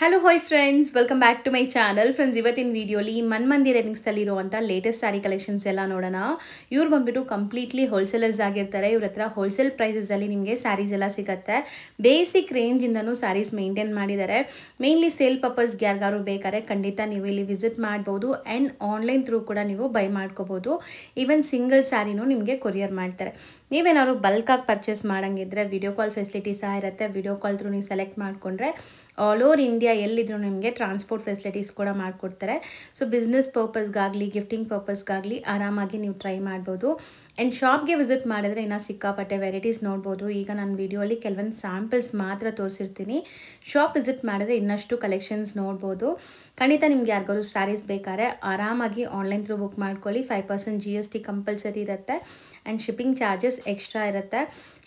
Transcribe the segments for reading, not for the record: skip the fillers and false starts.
Hello hi friends, welcome back to my channel. Friends, ಇವತ್ತಿನ ವಿಡಿಯೋಲಿ ಮನ್ಮಂದಿ ರೆಡಿಂಗ್ಸಲ್ಲಿ ಇರುವಂಥ ಲೇಟೆಸ್ಟ್ ಸ್ಯಾರಿ ಕಲೆಕ್ಷನ್ಸ್ ಎಲ್ಲ ನೋಡೋಣ. ಇವ್ರು ಬಂದ್ಬಿಟ್ಟು ಕಂಪ್ಲೀಟ್ಲಿ ಹೋಲ್ಸೇಲರ್ಸ್ ಆಗಿರ್ತಾರೆ. ಇವ್ರ ಹತ್ರ ಹೋಲ್ಸೇಲ್ ಪ್ರೈಸಸಲ್ಲಿ ನಿಮಗೆ ಸ್ಯಾರೀಸ್ ಎಲ್ಲ ಸಿಗುತ್ತೆ. ಬೇಸಿಕ್ ರೇಂಜಿಂದನೂ ಸ್ಯಾರೀಸ್ ಮೇಂಟೈನ್ ಮಾಡಿದ್ದಾರೆ. ಮೇನ್ಲಿ ಸೇಲ್ ಪರ್ಪಸ್ಗೆ ಯಾರಿಗಾರು ಬೇಕಾದ್ರೆ ಖಂಡಿತ ನೀವು ಇಲ್ಲಿ ವಿಸಿಟ್ ಮಾಡ್ಬೋದು. ಆ್ಯಂಡ್ ಆನ್ಲೈನ್ ಥ್ರೂ ಕೂಡ ನೀವು ಬೈ ಮಾಡ್ಕೋಬೋದು. ಈವನ್ ಸಿಂಗಲ್ ಸ್ಯಾರಿನೂ ನಿಮಗೆ ಕೊರಿಯರ್ ಮಾಡ್ತಾರೆ. ನೀವೇನಾದ್ರು ಬಲ್ಕಾಗಿ ಪರ್ಚೇಸ್ ಮಾಡೋಂಗಿದ್ರೆ ವಿಡಿಯೋ ಕಾಲ್ ಫೆಸಿಲಿಟಿ ಸಹ ಇರುತ್ತೆ. ವಿಡಿಯೋ ಕಾಲ್ ಥ್ರೂ ನೀವು ಸೆಲೆಕ್ಟ್ ಮಾಡಿಕೊಂಡ್ರೆ ಆಲ್ ಓವರ್ ಇಂಡಿಯಾ ಎಲ್ಲಿದ್ರು ನಿಮಗೆ ಟ್ರಾನ್ಸ್ಪೋರ್ಟ್ ಫೆಸಿಲಿಟೀಸ್ ಕೂಡ ಮಾಡಿಕೊಡ್ತಾರೆ. ಸೊ ಬಿಸ್ನೆಸ್ ಪರ್ಪಸ್ಗಾಗಲಿ ಗಿಫ್ಟಿಂಗ್ ಪರ್ಪಸ್ಗಾಗಲಿ ಆರಾಮಾಗಿ ನೀವು ಟ್ರೈ ಮಾಡ್ಬೋದು. ಆ್ಯಂಡ್ ಶಾಪ್ಗೆ ವಿಸಿಟ್ ಮಾಡಿದ್ರೆ ಇನ್ನೂ ಸಿಕ್ಕಾಪಟ್ಟೆ ವೆರೈಟೀಸ್ ನೋಡ್ಬೋದು. ಈಗ ನಾನು ವಿಡಿಯೋಲಿ ಕೆಲವೊಂದು ಸ್ಯಾಂಪಲ್ಸ್ ಮಾತ್ರ ತೋರಿಸಿರ್ತೀನಿ. ಶಾಪ್ ವಿಸಿಟ್ ಮಾಡಿದ್ರೆ ಇನ್ನಷ್ಟು ಕಲೆಕ್ಷನ್ಸ್ ನೋಡ್ಬೋದು. ಖಂಡಿತ ನಿಮ್ಗೆ ಯಾರಿಗಾದ್ರು ಸ್ಯಾರೀಸ್ ಬೇಕಾದ್ರೆ ಆರಾಮಾಗಿ ಆನ್ಲೈನ್ ಥ್ರೂ ಬುಕ್ ಮಾಡ್ಕೊಳ್ಳಿ. 5% GST ಕಂಪಲ್ಸರಿ ಇರುತ್ತೆ. ಆ್ಯಂಡ್ ಶಿಪ್ಪಿಂಗ್ ಚಾರ್ಜಸ್ ಎಕ್ಸ್ಟ್ರಾ ಇರುತ್ತೆ.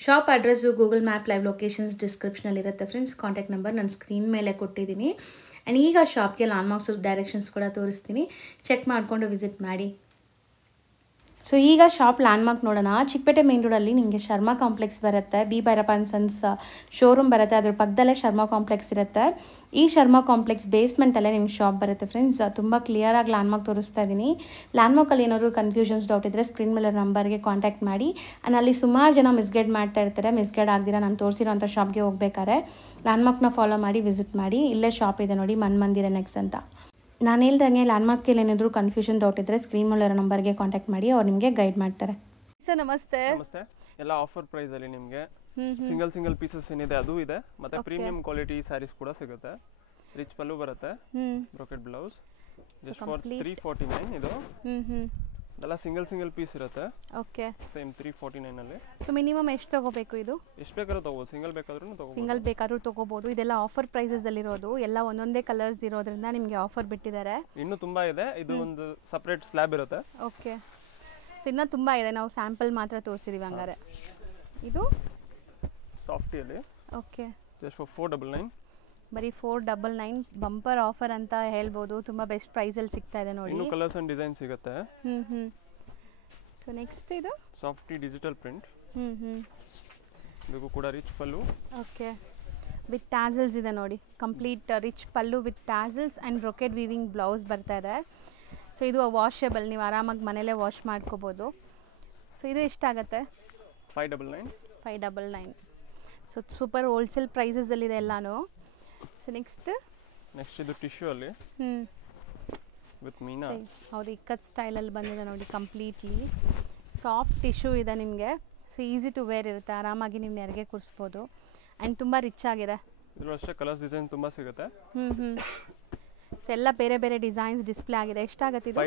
Shop address Google map live locations ಡಿಸ್ಕ್ರಿಪ್ಷನಲ್ಲಿ ಇರುತ್ತೆ ಫ್ರೆಂಡ್ಸ್. ಕಾಂಟ್ಯಾಕ್ಟ್ ನಂಬರ್ ನಾನು ಸ್ಕ್ರೀನ್ ಮೇಲೆ ಕೊಟ್ಟಿದ್ದೀನಿ. ಆ್ಯಂಡ್ ಈಗ ಶಾಪ್ಗೆ ಲ್ಯಾಂಡ್ಮಾರ್ಕ್ಸ್ ಡೈರೆಕ್ಷನ್ಸ್ ಕೂಡ ತೋರಿಸ್ತೀನಿ. ಚೆಕ್ ಮಾಡಿಕೊಂಡು ವಿಸಿಟ್ ಮಾಡಿ. ಸೊ ಈಗ ಶಾಪ್ ಲ್ಯಾಂಡ್ಮಾರ್ಕ್ ನೋಡೋಣ. ಚಿಕ್ಕಪೇಟೆ ಮೇನ್ ರೋಡಲ್ಲಿ ನಿಮಗೆ ಶರ್ಮಾ ಕಾಂಪ್ಲೆಕ್ಸ್ ಬರುತ್ತೆ. B Bhyrappa and sons showroom ಬರುತ್ತೆ. ಅದ್ರ ಪಕ್ಕದಲ್ಲೇ ಶರ್ಮಾ ಕಾಂಪ್ಲೆಕ್ಸ್ ಇರುತ್ತೆ. ಈ ಶರ್ಮಾ ಕಾಂಪ್ಲೆಕ್ಸ್ ಬೇಸ್ಮೆಂಟಲ್ಲೇ ನಿಮ್ಗೆ ಶಾಪ್ ಬರುತ್ತೆ ಫ್ರೆಂಡ್ಸ್. ತುಂಬ ಕ್ಲಿಯರಾಗಿ ಲ್ಯಾಂಡ್ಮಾರ್ಕ್ ತೋರಿಸ್ತಾ ಇದ್ದೀನಿ. ಲ್ಯಾಂಡ್ಮಾರ್ಕಲ್ಲಿ ಏನಾದರೂ ಕನ್ಫ್ಯೂಷನ್ಸ್ ಡೌಟ್ ಇದ್ದರೆ ಸ್ಕ್ರೀನ್ ಮೇಲೆ ನಂಬರ್ಗೆ ಕಾಂಟ್ಯಾಕ್ಟ್ ಮಾಡಿ. ಆ್ಯಂಡ್ ಅಲ್ಲಿ ಸುಮಾರು ಜನ ಮಿಸ್ಗೈಡ್ ಮಾಡ್ತಾ ಇರ್ತಾರೆ. ಮಿಸ್ಗೈಡ್ ಆಗ್ದಿರ ನಾನು ತೋರಿಸಿರೋಂಥ ಶಾಪ್ಗೆ ಹೋಗ್ಬೇಕಾದ್ರೆ ಲ್ಯಾಂಡ್ಮಾರ್ಕ್ನ ಫಾಲೋ ಮಾಡಿ ವಿಸಿಟ್ ಮಾಡಿ. ಇಲ್ಲೇ ಶಾಪ್ ಇದೆ ನೋಡಿ, ಮನ್ಮಂದಿರ ನೆಕ್ಸ್ಟ್ ಅಂತ. ನಾನು ಹೇಳ್ದಂಗೆ ಲ್ಯಾಂಡ್ಮಾರ್ಕಲ್ಲಿ ಏನಾದರೂ ಕನ್ಫ್ಯೂಷನ್ ಡೌಟ್ ಇದ್ದರೆ ಸ್ಕ್ರೀನ್ ಮೇಲೆ ಇರೋ ನಂಬರ್ಗೆ ಕಾಂಟ್ಯಾಕ್ಟ್ ಮಾಡಿ, ಅವ್ರು ನಿಮಗೆ ಗೈಡ್ ಮಾಡ್ತಾರೆ. ಸರ್ ನಮಸ್ತೆ. ನಮಸ್ತೆ. ಎಲ್ಲ ಆಫರ್ ಪ್ರೈಸ್ ಅಲ್ಲಿ ನಿಮಗೆ ಸಿಂಗಲ್ ಪೀಸಸ್ ಏನಿದೆ ಅದು ಇದೆ. ಮತ್ತೆ ಪ್ರೀಮಿಯಂ ಕ್ವಾಲಿಟಿ ಸ್ಯಾರೀಸ್ ಕೂಡ ಸಿಗುತ್ತೆ. ರಿಚ್ ಪಲ್ಲು ಬರುತ್ತೆ, ಬ್ರೋಕೆಟ್ ಬ್ಲೌಸ್, ಜಸ್ಟ್ ಫಾರ್ 349 ಇದು. ಎಲ್ಲ ಸಿಂಗಲ್ ಪೀಸ್ ಇರುತ್ತೆ. ಓಕೆ, ಸೇಮ್ 349 ಅಲ್ಲಿ. ಸೊ ಮಿನಿಮಮ್ ಎಷ್ಟು ತಗೋಬೇಕು? ಇದು ಎಷ್ಟು ಬೇಕಾದ್ರೂ ತಗೋಬೋದು. ಸಿಂಗಲ್ ಬೇಕಾದ್ರೂ ತಗೋಬೋದು. ಇದೆಲ್ಲ ಆಫರ್ ಪ್ರೈಸಸ್ ಅಲ್ಲಿ ಇರೋದು. ಎಲ್ಲ ಒಂದೊಂದೇ ಕಲರ್ಸ್ ಇರೋದ್ರಿಂದ ನಿಮಗೆ ಆಫರ್ ಬಿಟ್ಟಿದ್ದಾರೆ. ಇನ್ನೂ ತುಂಬಾ ಇದೆ. ಇದು ಒಂದು ಸಪರೇಟ್ ಸ್ಲ್ಯಾಬ್ ಇರುತ್ತೆ. ಓಕೆ, ಸೊ ಇನ್ನೂ ತುಂಬಾ ಇದೆ. ನಾವು ಸ್ಯಾಂಪಲ್ ಮಾತ್ರ ತೋರಿಸಿದೀವಿ ಹಂಗಾರೆ. ಇದು ಸಾಫ್ಟಿಯಲ್ಲಿ ಓಕೆ, ಜಸ್ಟ್ ಫಾರ್ 499. ಬರೀ 499 ಬಂಪರ್ ಆಫರ್ ಅಂತ ಹೇಳ್ಬೋದು. ತುಂಬ ಬೆಸ್ಟ್ ಪ್ರೈಸಲ್ಲಿ ಸಿಗ್ತಾ ಇದೆ ನೋಡಿ. ಇನ್ನೂ ಕಲರ್ಸ್ ಅಂಡ್ ಡಿಸೈನ್ ಸಿಗುತ್ತೆ. ಸೊ ನೆಕ್ಸ್ಟ್ ಇದು ಸಾಫ್ಟಿ ಡಿಜಿಟಲ್ ಪ್ರಿಂಟ್. ಇದಕ್ಕೂ ಕೂಡ rich pallu. Okay, with tassels ಇದೆ ನೋಡಿ. Complete rich pallu with tassels and brocade weaving blouse ಬರ್ತಾ ಇದೆ. ಸೊ ಇದು ವಾಷೇಬಲ್, ನೀವು ಆರಾಮಾಗಿ ಮನೇಲೇ ವಾಶ್ ಮಾಡ್ಕೋಬೋದು. ಸೊ ಇದು ಎಷ್ಟಾಗುತ್ತೆ? 599. ಸೊ ಸೂಪರ್ ಹೋಲ್ಸೇಲ್ ಪ್ರೈಸಸಲ್ಲಿದೆ ಎಲ್ಲಾನು. ಸೊ ನೆಕ್ಸ್ಟ್ ಇದು ಟಿಶ್ಯೂ ಅಲ್ಲಿ ವಿತ್ ಮೀನಾ. ಹೌದು, ಇಕ್ಕತ್ ಸ್ಟೈಲಲ್ಲಿ ಬಂದಿದೆ ನೋಡಿ. ಕಂಪ್ಲೀಟ್ಲಿ ಸಾಫ್ಟ್ ಟಿಶ್ಯೂ ಇದೆ ನಿಮಗೆ. ಸೊ ಈಸಿ ಟು ವೇರ್ ಇರುತ್ತೆ. ಆರಾಮಾಗಿ ನೀವು ನೆರಿಗೆ ಕೂರಿಸ್ಬೋದು. ಆ್ಯಂಡ್ ತುಂಬ ರಿಚ್ ಆಗಿದೆ. ಇದರಲ್ಲೂ ಅಷ್ಟೇ ಕಲರ್ಸ್ ಡಿಸೈನ್ ತುಂಬ ಸಿಗುತ್ತೆ. ಸೊ ಎಲ್ಲ ಬೇರೆ ಬೇರೆ ಡಿಸೈನ್ಸ್ ಡಿಸ್ಪ್ಲೇ ಆಗಿದೆ. ಎಷ್ಟಾಗುತ್ತೆ ಇದು?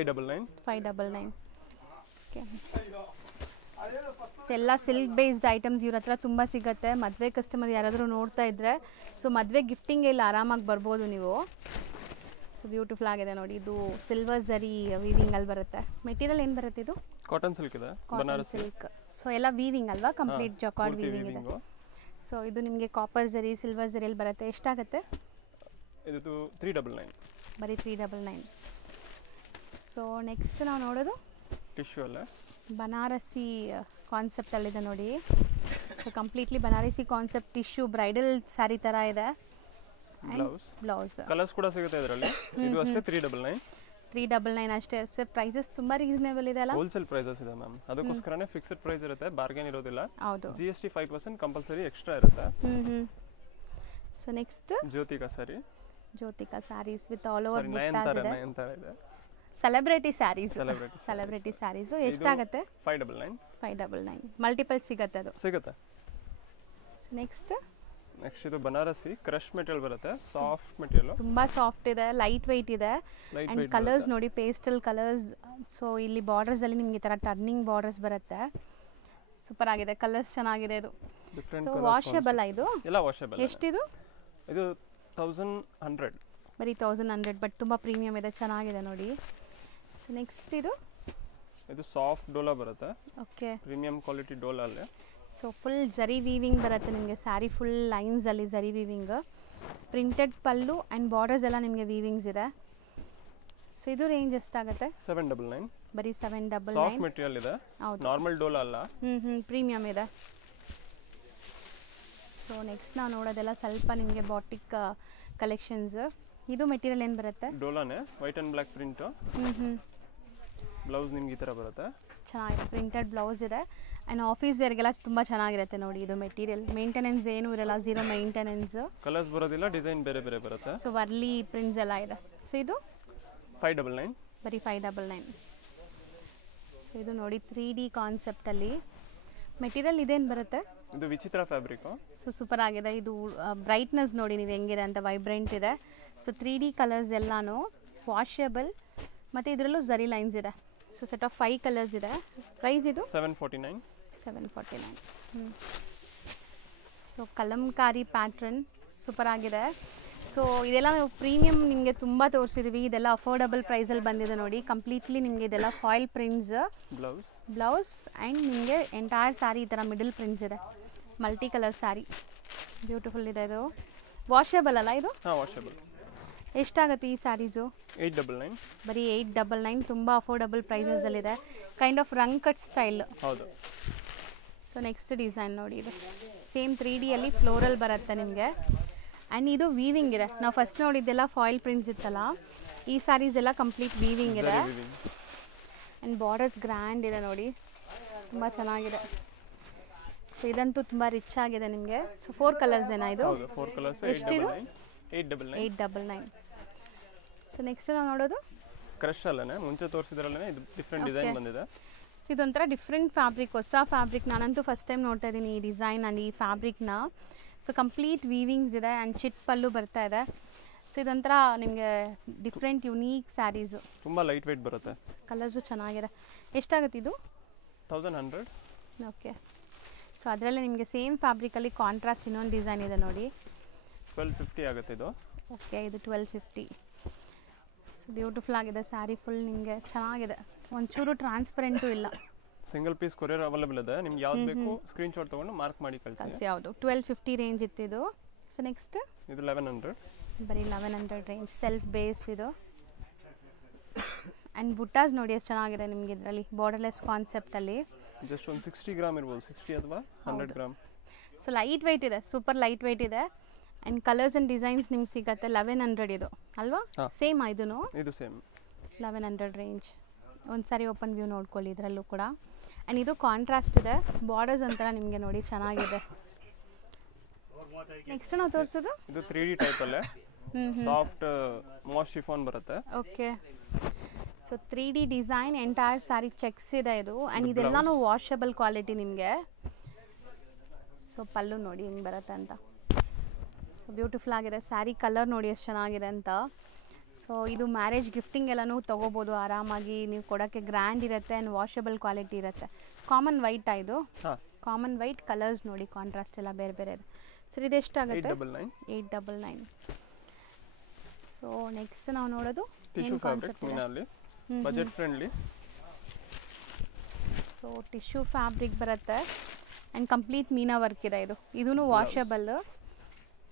599. ಓಕೆ, ಸೊ ಎಲ್ಲ ಸಿಲ್ಕ್ ಬೇಸ್ಡ್ ಐಟಮ್ಸ್ ಇವ್ರ ಹತ್ರ ತುಂಬ ಸಿಗುತ್ತೆ. ಮದುವೆ ಕಸ್ಟಮರ್ ಯಾರಾದರೂ ನೋಡ್ತಾ ಇದ್ದರೆ, ಸೊ ಮದುವೆ ಗಿಫ್ಟಿಂಗ್ ಎಲ್ಲ ಆರಾಮಾಗಿ ಬರ್ಬೋದು ನೀವು. ಸೊ ಬ್ಯೂಟಿಫುಲ್ ಆಗಿದೆ ನೋಡಿ. ಇದು ಸಿಲ್ವರ್ ಜರಿ ವೀವಿಂಗ್ ಅಲ್ಲಿ ಬರುತ್ತೆ. ಮೆಟೀರಿಯಲ್ ಏನು ಬರುತ್ತೆ? ಇದು ಕಾಟನ್ ಸಿಲ್ಕ್ ಇದೆ, ಬನಾರಸ್ ಸಿಲ್ಕ್. ಸೊ ಎಲ್ಲ ವೀವಿಂಗ್ ಅಲ್ವಾ? ಕಂಪ್ಲೀಟ್ ಜಕಾರ್ಡ್ ವೀವಿಂಗ್ ಇದೆ. ಸೊ ಇದು ನಿಮಗೆ ಕಾಪರ್ ಜರಿ ಸಿಲ್ವರ್ ಜರಿಯಲ್ಲಿ ಬರುತ್ತೆ. ಎಷ್ಟಾಗುತ್ತೆ? ಇದು 399. ಬರೀ 399. ಸೊ ನೆಕ್ಸ್ಟ್ ನಾವು ನೋಡೋದು ಟಿಶ್ಯೂ ಅಲ್ಲ, ಬನಾರಸಿ ಕಾನ್ಸೆಪ್ಟಲ್ಲಿದೆ ನೋಡಿ. So completely Banarasi concept tissue bridal sari ಥರ ಇದೆ. ಬ್ಲೌಸ್ ಕಲರ್ಸ್ ಕೂಡ ಸಿಗುತ್ತೆ ಇದರಲ್ಲಿ. ಇದು ಅಷ್ಟೇ 399 ಅಷ್ಟೇ. ಸರ್ ಪ್ರೈಸಸ್ ತುಂಬ ರೀಸನೇಬಲ್ ಇದೆ ಅಲ್ಲ? ಹೋಲ್ಸೇಲ್ ಪ್ರೈಸಸ್ ಇದೆ ಮ್ಯಾಮ್. ಅದಕ್ಕೋಸ್ಕರನೇ ಫಿಕ್ಸ್ಡ್ ಪ್ರೈಸ್ ಇರುತ್ತೆ, ಬಾರ್ಗೇನ್ ಇರೋದಿಲ್ಲ. ಹೌದು, GST 5% ಕಂಪಲ್ಸರಿ ಎಕ್ಸ್ಟ್ರಾ ಇರುತ್ತೆ. So next Jyothika sarees with all over Nayanthara ಇದೆ. ಸೆಲೆಬ್ರಿಟಿ ಸ್ಯಾರೀಸು ಎಷ್ಟಾಗುತ್ತೆ? 599. ಮಲ್ಟಿಪಲ್ ಸಿಗುತ್ತೆ ಅದು. ನೆಕ್ಸ್ಟ್ ಇದು ಬನಾರಸಿ ಕ್ರಶ್ ಮೆಟೀರಿಯಲ್ ಬರುತ್ತೆ. ಸಾಫ್ಟ್ ಮೆಟೀರಿಯಲ್, ತುಂಬಾ ಸಾಫ್ಟ್ ಇದೆ, ಲೈಟ್ ವೆಯ್ಟ್ ಇದೆ. ಅಂಡ್ ಕಲರ್ಸ್ ನೋಡಿ, ಪೇಸ್ಟಲ್ ಕಲರ್ಸ್. ಸೊ ಇಲ್ಲಿ ಬಾರ್ಡರ್ಸ್ ಅಲ್ಲಿ ನಿಮಗೆ ಈ ತರ ಟರ್ನಿಂಗ್ ಬಾರ್ಡರ್ಸ್ ಬರುತ್ತೆ. ಸೂಪರ್ ಆಗಿದೆ, ಕಲರ್ಸ್ ಚೆನ್ನಾಗಿದೆ. ಇದು ಸೊ ವಾಷೇಬಲ್ ಇದು ಎಲ್ಲ ವಾಷೇಬಲ್. ಎಷ್ಟಿದು? ಇದು 1100. ಬರೀ 1100, ಬಟ್ ತುಂಬಾ ಪ್ರೀಮಿಯಂ ಇದೆ, ಚೆನ್ನಾಗಿದೆ ನೋಡಿ. ಸೊ ನೆಕ್ಸ್ಟ್ ಇದು ಸಾಫ್ಟ್ ಡೋಲಾ ಬರುತ್ತೆ. ಓಕೆ, ಪ್ರೀಮಿಯಂ ಕ್ವಾಲಿಟಿ ಡೋಲಾ ಅಲ್ಲಿ. ಸೊ ಫುಲ್ ಜರಿ ವೀವಿಂಗ್ ಬರುತ್ತೆ ನಿಮಗೆ. ಸ್ಯಾರಿ ಫುಲ್ ಲೈನ್ಸ್ ಅಲ್ಲಿ ಜರಿ weaving, printed pallu and borders ಎಲ್ಲ ನಿಮಗೆ ವೀವಿಂಗ್ಸ್ ಇದೆ. ಸೊ ಇದು ರೇಂಜ್ ಎಷ್ಟಾಗುತ್ತೆ? 799. ಬರೀ 799. ಸಾಫ್ಟ್ ಮೆಟೀರಿಯಲ್ ಇದೆ, ನಾರ್ಮಲ್ ಡೋಲಾ ಅಲ್ಲ. ಪ್ರೀಮಿಯಂ ಇದೆ. ಸೊ ನೆಕ್ಸ್ಟ್ ನಾವು ನೋಡೋದೆಲ್ಲ ಸ್ವಲ್ಪ ನಿಮಗೆ ಬಾಟಿಕ್ ಕಲೆಕ್ಷನ್ಸ್. ಇದು ಮೆಟೀರಿಯಲ್ ಏನು ಬರುತ್ತೆ? ಡೋಲಾನೆ, white and black print. Blouse ನಿಮ್ಗೆ ಈ ಥರ ಬರುತ್ತೆ. ಚೆನ್ನಾಗಿದೆ, ಪ್ರಿಂಟೆಡ್ ಬ್ಲೌಸ್ ಇದೆ. ಆ್ಯಂಡ್ ಆಫೀಸ್ ವೇರ್ಗೆಲ್ಲ ತುಂಬ ಚೆನ್ನಾಗಿರುತ್ತೆ ನೋಡಿ. ಇದು ಮೆಟೀರಿಯಲ್ ಮೇಂಟೆನೆನ್ಸ್ ಏನೂ ಇರಲ್ಲ, ಝೀರೋ ಮೇಂಟೆನೆನ್ಸ್. ಕಲರ್ಸ್ ಬರೋದಿಲ್ಲ, ಡಿಸೈನ್ ಬೇರೆ ಬೇರೆ ಬರುತ್ತೆ. ಸೊ ವರ್ಲಿ ಪ್ರಿಂಟ್ಸ್ ಎಲ್ಲ ಇದೆ. ಸೊ ಇದು 599, ಬರೀ 599. ಸೊ ಇದು ನೋಡಿ 3D ಕಾನ್ಸೆಪ್ಟಲ್ಲಿ ಮೆಟೀರಿಯಲ್ ಇದೇನು ಬರುತ್ತೆ? ಇದು ವಿಚಿತ್ರ ಫ್ಯಾಬ್ರಿಕ್. ಸೊ ಸೂಪರ್ ಆಗಿದೆ. ಇದು ಬ್ರೈಟ್ನೆಸ್ ನೋಡಿ ನೀವು ಹೆಂಗಿದೆ ಅಂತ, ವೈಬ್ರೆಂಟ್ ಇದೆ. ಸೊ 3D ಕಲರ್ಸ್ ಎಲ್ಲಾನು ವಾಷೇಬಲ್, ಮತ್ತು ಇದರಲ್ಲೂ ಝರಿ ಲೈನ್ಸ್ ಇದೆ. ಸೊ ಸೆಟ್ ಆಫ್ 5 ಕಲರ್ಸ್ ಇದೆ. ಪ್ರೈಸ್ ಇದು 749. 749. ಸೊ ಕಲಂಕಾರಿ ಪ್ಯಾಟ್ರನ್ ಸೂಪರ್ ಆಗಿದೆ. ಸೊ ಇದೆಲ್ಲ ನಾವು ಪ್ರೀಮಿಯಮ್ ನಿಮಗೆ ತುಂಬ ತೋರಿಸಿದ್ವಿ. ಇದೆಲ್ಲ ಅಫೋರ್ಡಬಲ್ ಪ್ರೈಸಲ್ಲಿ ಬಂದಿದೆ ನೋಡಿ. ಕಂಪ್ಲೀಟ್ಲಿ ನಿಮಗೆ ಇದೆಲ್ಲ ಫಾಯಿಲ್ ಪ್ರಿಂಟ್ಸ್, ಬ್ಲೌಸ್ ಆ್ಯಂಡ್ ನಿಮಗೆ ಎಂಟೈರ್ ಸ್ಯಾರಿ ಈ ಥರ ಮಿಡಲ್ ಪ್ರಿಂಟ್ಸ್ ಇದೆ. ಮಲ್ಟಿ ಕಲರ್ ಸ್ಯಾರಿ, ಬ್ಯೂಟಿಫುಲ್ ಇದೆ. ಇದು ವಾಷೇಬಲ್ ಅಲ್ಲ ಇದು? ಹಾಂ, ವಾಷೇಬಲ್. ಎಷ್ಟಾಗುತ್ತೆ ಈ ಸ್ಯಾರೀಸು? 899. ಬರೀ 899. ತುಂಬ ಅಫೋರ್ಡಬಲ್ ಪ್ರೈಸಸಲ್ಲಿದೆ. ಕೈಂಡ್ ಆಫ್ ರಂಗ್ ಕಟ್ ಸ್ಟೈಲ್. ಹೌದು. ಸೊ ನೆಕ್ಸ್ಟ್ ಡಿಸೈನ್ ನೋಡಿ, ಇದು ಸೇಮ್ 3Dಯಲ್ಲಿ ಫ್ಲೋರಲ್ ಬರುತ್ತೆ ನಿಮಗೆ. ಆ್ಯಂಡ್ ಇದು ವೀವಿಂಗ್ ಇದೆ. ನಾವು ಫಸ್ಟ್ ನೋಡಿದ್ದೆಲ್ಲ ಫಾಯಿಲ್ ಪ್ರಿಂಟ್ಸ್ ಇತ್ತಲ್ಲ, ಈ ಸ್ಯಾರೀಸ್ ಎಲ್ಲ ಕಂಪ್ಲೀಟ್ ವೀವಿಂಗ್ ಇದೆ. ಆ್ಯಂಡ್ ಬಾರ್ಡರ್ಸ್ ಗ್ರ್ಯಾಂಡ್ ಇದೆ ನೋಡಿ, ತುಂಬ ಚೆನ್ನಾಗಿದೆ. ಸೊ ಇದಂತೂ ತುಂಬ ರಿಚ್ ಆಗಿದೆ ನಿಮಗೆ. ಸೊ 4 ಕಲರ್ಸ್ ಏನಾ ಇದು? ಎಷ್ಟಿದು? 899. ಸೊ ನೆಕ್ಸ್ಟ್ ನಾವು ನೋಡೋದು ಕ್ರಶ್ ಅಲ್ಲೇ ಮುಂಚೆ ತೋರಿಸಿದ್ರಲ್ಲೇ ಇದು ಡಿಫ್ರೆಂಟ್ ಡಿಸೈನ್ ಬಂದಿದೆ. ಸೊ ಇದೊಂಥರ ಡಿಫ್ರೆಂಟ್ ಫ್ಯಾಬ್ರಿಕ್, ಹೊಸ ಫ್ಯಾಬ್ರಿಕ್. ನಾನಂತೂ ಫಸ್ಟ್ ಟೈಮ್ ನೋಡ್ತಾ ಇದ್ದೀನಿ ಈ ಡಿಸೈನ್ ಆ್ಯಂಡ್ ಈ ಫ್ಯಾಬ್ರಿಕ್ನ. ಸೊ ಕಂಪ್ಲೀಟ್ ವೀವಿಂಗ್ಸ್ ಇದೆ ಆ್ಯಂಡ್ ಚಿಟ್ ಪಲ್ಲು ಬರ್ತಾ ಇದೆ. ಸೊ ಇದೊಂಥರ ನಿಮಗೆ ಡಿಫ್ರೆಂಟ್ ಯುನೀಕ್ ಸ್ಯಾರೀಸು. ತುಂಬ ಲೈಟ್ ವೆಯ್ಟ್ ಬರುತ್ತೆ. ಕಲರ್ಸು ಚೆನ್ನಾಗಿದೆ. ಎಷ್ಟಾಗುತ್ತೆ ಇದು? 1100. ಓಕೆ. ಸೊ ಅದರಲ್ಲೇ ನಿಮಗೆ ಸೇಮ್ ಫ್ಯಾಬ್ರಿಕಲ್ಲಿ ಕಾಂಟ್ರಾಸ್ಟ್ ಇನ್ನೊಂದು ಡಿಸೈನ್ ಇದೆ ನೋಡಿ. 1250 ಆಗುತ್ತೆ ಇದು. ಓಕೆ, ಇದು 1250. ಸೊ ಬ್ಯೂಟಿಫುಲ್ ಆಗಿದೆ ಸ್ಯಾರಿ, ಫುಲ್ ನಿಮಗೆ ಚೆನ್ನಾಗಿದೆ. ಒಂಚೂರು ಟ್ರಾನ್ಸ್ಪರೆಂಟು ಇಲ್ಲ. ಸಿಂಗಲ್ ಪೀಸ್ ಕೊರಿಯರ್ ಅವೈಲೇಬಲ್ ಇದೆ. ನಿಮ್ಗೆ ಯಾವ್ದು ಬೇಕು ಸ್ಕ್ರೀನ್ಶಾಟ್ ತೊಗೊಂಡು ಮಾರ್ಕ್ ಮಾಡಿ ಕಳಿಸಿ. ಯಾವುದು? 1250 ರೇಂಜ್ ಇತ್ತಿದು. ಸೊ ನೆಕ್ಸ್ಟ್ ಇದು 1100. ಬರೀ 1100 ರೇಂಜ್, ಸೆಲ್ಫ್ ಬೇಸ್ ಇದು. ಆ್ಯಂಡ್ ಬುಟ್ಟಾಸ್ ನೋಡಿ ಎಷ್ಟು ಚೆನ್ನಾಗಿದೆ ನಿಮಗೆ ಇದರಲ್ಲಿ, ಬಾರ್ಡರ್ಲೆಸ್ ಕಾನ್ಸೆಪ್ಟಲ್ಲಿ. ಜಸ್ಟ್ ಒಂದು 60 ಗ್ರಾಮ್ ಇರ್ಬೋದು, 60 ಅಥವಾ 100 ಗ್ರಾಮ್. ಸೊ ಲೈಟ್ ವೆಯ್ಟ್ ಇದೆ, ಸೂಪರ್ ಲೈಟ್ ವೆಯ್ಟ್ ಇದೆ. ಆ್ಯಂಡ್ ಕಲರ್ಸ್ ಆ್ಯಂಡ್ ಡಿಸೈನ್ಸ್ ನಿಮ್ಗೆ ಸಿಗುತ್ತೆ. 1100 ಇದು ಅಲ್ವಾ? ಸೇಮ್ ಇದೂ? ಇದು ಸೇಮ್ 1100 ರೇಂಜ್. ಒಂದು ಸಾರಿ ಓಪನ್ ವ್ಯೂ ನೋಡ್ಕೊಳ್ಳಿ ಇದರಲ್ಲೂ ಕೂಡ. ಆ್ಯಂಡ್ ಇದು ಕಾಂಟ್ರಾಸ್ಟ್ ಇದೆ, ಬಾರ್ಡರ್ಸ್ ಒಂಥರ ನಿಮಗೆ ನೋಡಿ ಚೆನ್ನಾಗಿದೆ. ನೆಕ್ಸ್ಟ್ ನಾವು ತೋರಿಸೋದು ಇದು 3D ಟೈಪಲ್ಲೇ ಸಾಫ್ಟ್ ಮಾಸ್ ಶಿಫಾನ್ ಬರುತ್ತೆ. Okay. So 3D design, entire sari cheques ಇದೆ ಇದು. ಆ್ಯಂಡ್ ಇದೆಲ್ಲನೂ ವಾಷಬಲ್ ಕ್ವಾಲಿಟಿ ನಿಮಗೆ. ಸೊ ಪಲ್ಲು ನೋಡಿ ಹೆಂಗೆ ಬರುತ್ತೆ ಅಂತ. ಸೊ ಬ್ಯೂಟಿಫುಲ್ ಆಗಿದೆ ಸ್ಯಾರಿ. ಕಲರ್ ನೋಡಿ ಎಷ್ಟು ಚೆನ್ನಾಗಿದೆ ಅಂತ. ಸೊ ಇದು ಮ್ಯಾರೇಜ್ ಗಿಫ್ಟಿಂಗ್ ಎಲ್ಲನೂ ತೊಗೋಬೋದು ಆರಾಮಾಗಿ. ನೀವು ಕೊಡೋಕ್ಕೆ ಗ್ರ್ಯಾಂಡ್ ಇರುತ್ತೆ ಆ್ಯಂಡ್ ವಾಷಬಲ್ ಕ್ವಾಲಿಟಿ ಇರುತ್ತೆ. ಕಾಮನ್ ವೈಟ್ ಇದು, ಕಾಮನ್ ವೈಟ್. ಕಲರ್ಸ್ ನೋಡಿ ಕಾಂಟ್ರಾಸ್ಟ್ ಎಲ್ಲ ಬೇರೆ ಬೇರೆ ಇದೆ. ಸರ್ ಇದು ಎಷ್ಟಾಗುತ್ತೆ? 899. ಸೊ ನೆಕ್ಸ್ಟ್ ನಾವು ನೋಡೋದು ಏನು concept? Budget friendly. So tissue fabric ಬರುತ್ತೆ ಆ್ಯಂಡ್ ಕಂಪ್ಲೀಟ್ ಮೀನಾ ವರ್ಕ್ ಇದೆ. ಇದೂ washable.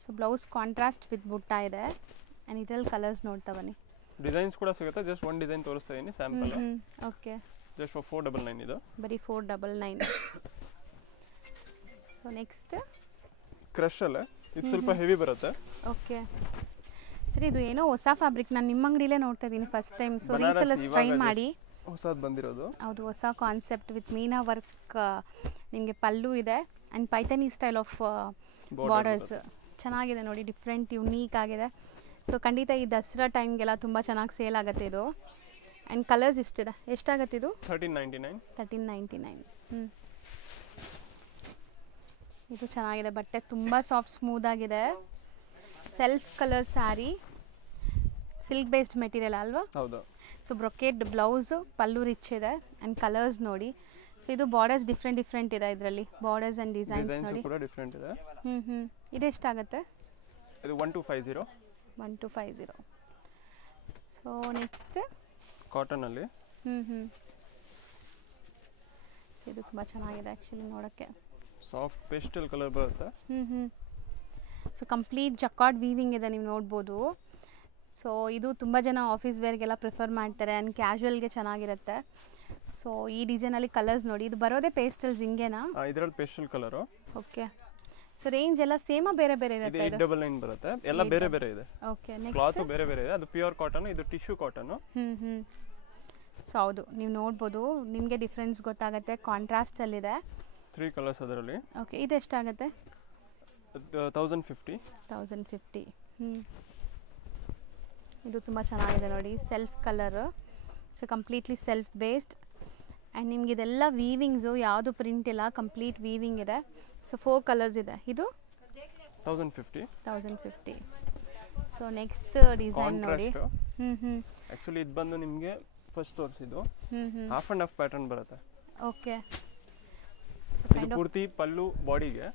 So blouse contrast with ಬುಟ್ಟ ಇದೆ. ಆ್ಯಂಡ್ ಇದರಲ್ಲಿ ಕಲರ್ಸ್ ನೋಡ್ತಾ ಬನ್ನಿ. ಡಿಸೈನ್ಸ್ ಕೂಡ ಸಿಗುತ್ತೆ. ಜಸ್ಟ್ ಒಂದು ಡಿಸೈನ್ ತೋರಿಸ್ತಾ ಇದೀನಿ ಸ್ಯಾಂಪಲ್. ಓಕೆ. ಜಸ್ಟ್ 499 ಇದು. ಬರೀ 499. ಸೊ ನೆಕ್ಸ್ಟ್ ಕ್ರಶ್ ಅಲ್ಲ, ಇದು ಸ್ವಲ್ಪ ಹೆವಿ ಬರುತ್ತೆ. ಓಕೆ. ಸರಿ, ಇದು ಏನೋ ಹೊಸ ಫ್ಯಾಬ್ರಿಕ್, ನಾನು ನಿಮ್ಮ ಅಂಗಡಿಲೇ ನೋಡ್ತಾ ಇದ್ದೀನಿ ಫಸ್ಟ್ ಟೈಮ್. ಸೊ ರೀಸೆಲ್ಲ ಟ್ರೈ ಮಾಡಿ. ಹೊಸದು ಬಂದಿರೋದು. ಹೌದು, ಹೊಸ ಕಾನ್ಸೆಪ್ಟ್ ವಿತ್ ಮೀನಾ ವರ್ಕ್. ನಿಮಗೆ ಪಲ್ಲು ಇದೆ ಆ್ಯಂಡ್ ಪೈಥಾನಿ ಸ್ಟೈಲ್ ಆಫ್ ಬಾರ್ಡರ್ಸ್. ಚೆನ್ನಾಗಿದೆ ನೋಡಿ, ಡಿಫ್ರೆಂಟ್ ಯುನೀಕ್ ಆಗಿದೆ. ಸೊ ಖಂಡಿತ ಈ ದಸರಾ ಟೈಮ್ಗೆಲ್ಲ ತುಂಬ ಚೆನ್ನಾಗಿ ಸೇಲ್ ಆಗುತ್ತೆ ಇದು. ಆ್ಯಂಡ್ ಕಲರ್ಸ್ ಇಷ್ಟಿದೆ. ಎಷ್ಟಾಗುತ್ತೆ ಇದು? 1399. 1399. ಇದು ಚೆನ್ನಾಗಿದೆ, ಬಟ್ಟೆ ತುಂಬ ಸಾಫ್ಟ್ ಸ್ಮೂತ್ ಆಗಿದೆ. Self colour sari, silk based material ಅಲ್ವಾ? ಹೌದು. So brocade blouse, pallu rich ಇದೆ ಆ್ಯಂಡ್ ಕಲರ್ಸ್ ನೋಡಿ. ಸೊ ಇದು ಬಾರ್ಡರ್ಸ್ ಡಿಫ್ರೆಂಟ್ ಇದೆ ಇದರಲ್ಲಿ, ಬಾರ್ಡರ್ಸ್ ಆ್ಯಂಡ್ ಡಿಸೈನ್ಸ್ ನೋಡಿ. ಕೂಡ ಡಿಫ್ರೆಂಟ್ ಇದೆ. ಇದೆಷ್ಟಾಗುತ್ತೆ? ಇದು 1250. 1250. ಸೊ ನೆಕ್ಸ್ಟ್ ಕಾಟನ್ ಅಲ್ಲಿ. ಸೊ ಇದು ತುಂಬ ಚೆನ್ನಾಗಿದೆ ಆ್ಯಕ್ಚುಲಿ ನೋಡೋಕ್ಕೆ. ಸಾಫ್ಟ್ ಪೇಸ್ಟಲ್ ಕಲರ್ ಬರುತ್ತೆ. ಸೊ ಕಂಪ್ಲೀಟ್ ಜಕಾರ್ಡ್ ವೀವಿಂಗ್ ಇದೆ, ನೀವು ನೋಡ್ಬೋದು. ಸೊ ಇದು ತುಂಬ ಜನ ಆಫೀಸ್ ವೇರ್ಗೆಲ್ಲ ಪ್ರಿಫರ್ ಮಾಡ್ತಾರೆ ಆ್ಯಂಡ್ ಕ್ಯಾಶುವಲ್ಗೆ ಚೆನ್ನಾಗಿರುತ್ತೆ. ಸೊ ಈ ಡಿಸೈನಲ್ಲಿ ಕಲರ್ಸ್ ನೋಡಿ. ಇದು ಬರೋದೇ ಪೇಸ್ಟಲ್ಸ್ ಹಿಂಗೇನಾ? ಇದರಲ್ಲಿ pastel colour. Okay. So range ಎಲ್ಲ ಸೇಮ್ ಬೇರೆ ಬೇರೆ ಇದು ಇರುತ್ತೆ 899 ಬರುತ್ತೆ, ಎಲ್ಲ ಬೇರೆ ಬೇರೆ ಇದೆ. ಓಕೆ ನೆಕ್ಸ್ಟ್ ಕ್ಲಾತ್ ಬೇರೆ ಬೇರೆ ಇದೆ. ಅದು ಪ್ಯೂರ್ ಕಾಟನ್, ಇದು ಟಿಶ್ಯೂ ಕಾಟನ್. ಸೊ ಹೌದು, ನೀವು ನೋಡ್ಬೋದು, ನಿಮಗೆ ಡಿಫ್ರೆನ್ಸ್ ಗೊತ್ತಾಗುತ್ತೆ. ಕಾಂಟ್ರಾಸ್ಟ್ ಅಲ್ಲಿ ಇದೆ, 3 ಕಲರ್ಸ್ ಅದರಲ್ಲಿ. ಓಕೆ ಇದು ಎಷ್ಟಾಗುತ್ತೆ? 1050. 1050. ಇದು ತುಂಬ ಚೆನ್ನಾಗಿದೆ ನೋಡಿ, self colour. So completely self based and ನಿಮ್ಗೆ ಇದೆಲ್ಲ ವೀವಿಂಗ್ಸು, ಯಾವುದು ಪ್ರಿಂಟ್ ಇಲ್ಲ, ಕಂಪ್ಲೀಟ್ ವೀವಿಂಗ್ ಇದೆ. ಸೊ 4 ಕಲರ್ಸ್ ಇದೆ. ಇದು 1050. ಸೊ ನೆಕ್ಸ್ಟ್ ಡಿಸೈನ್ ನೋಡಿ. ಆಕ್ಚುಲಿ ಇದು ಬಂದು ನಿಮಗೆ ಫಸ್ಟ್ ತೋರಿಸಿದ್ದು ಹಾಫ್ ಅಂಡ್ ಹಾಫ್ ಪ್ಯಾಟರ್ನ್ ಬರುತ್ತೆ. ಓಕೆ, ಇದು ಪೂರ್ತಿ ಪಲ್ಲು ಬಾಡಿಗೆ,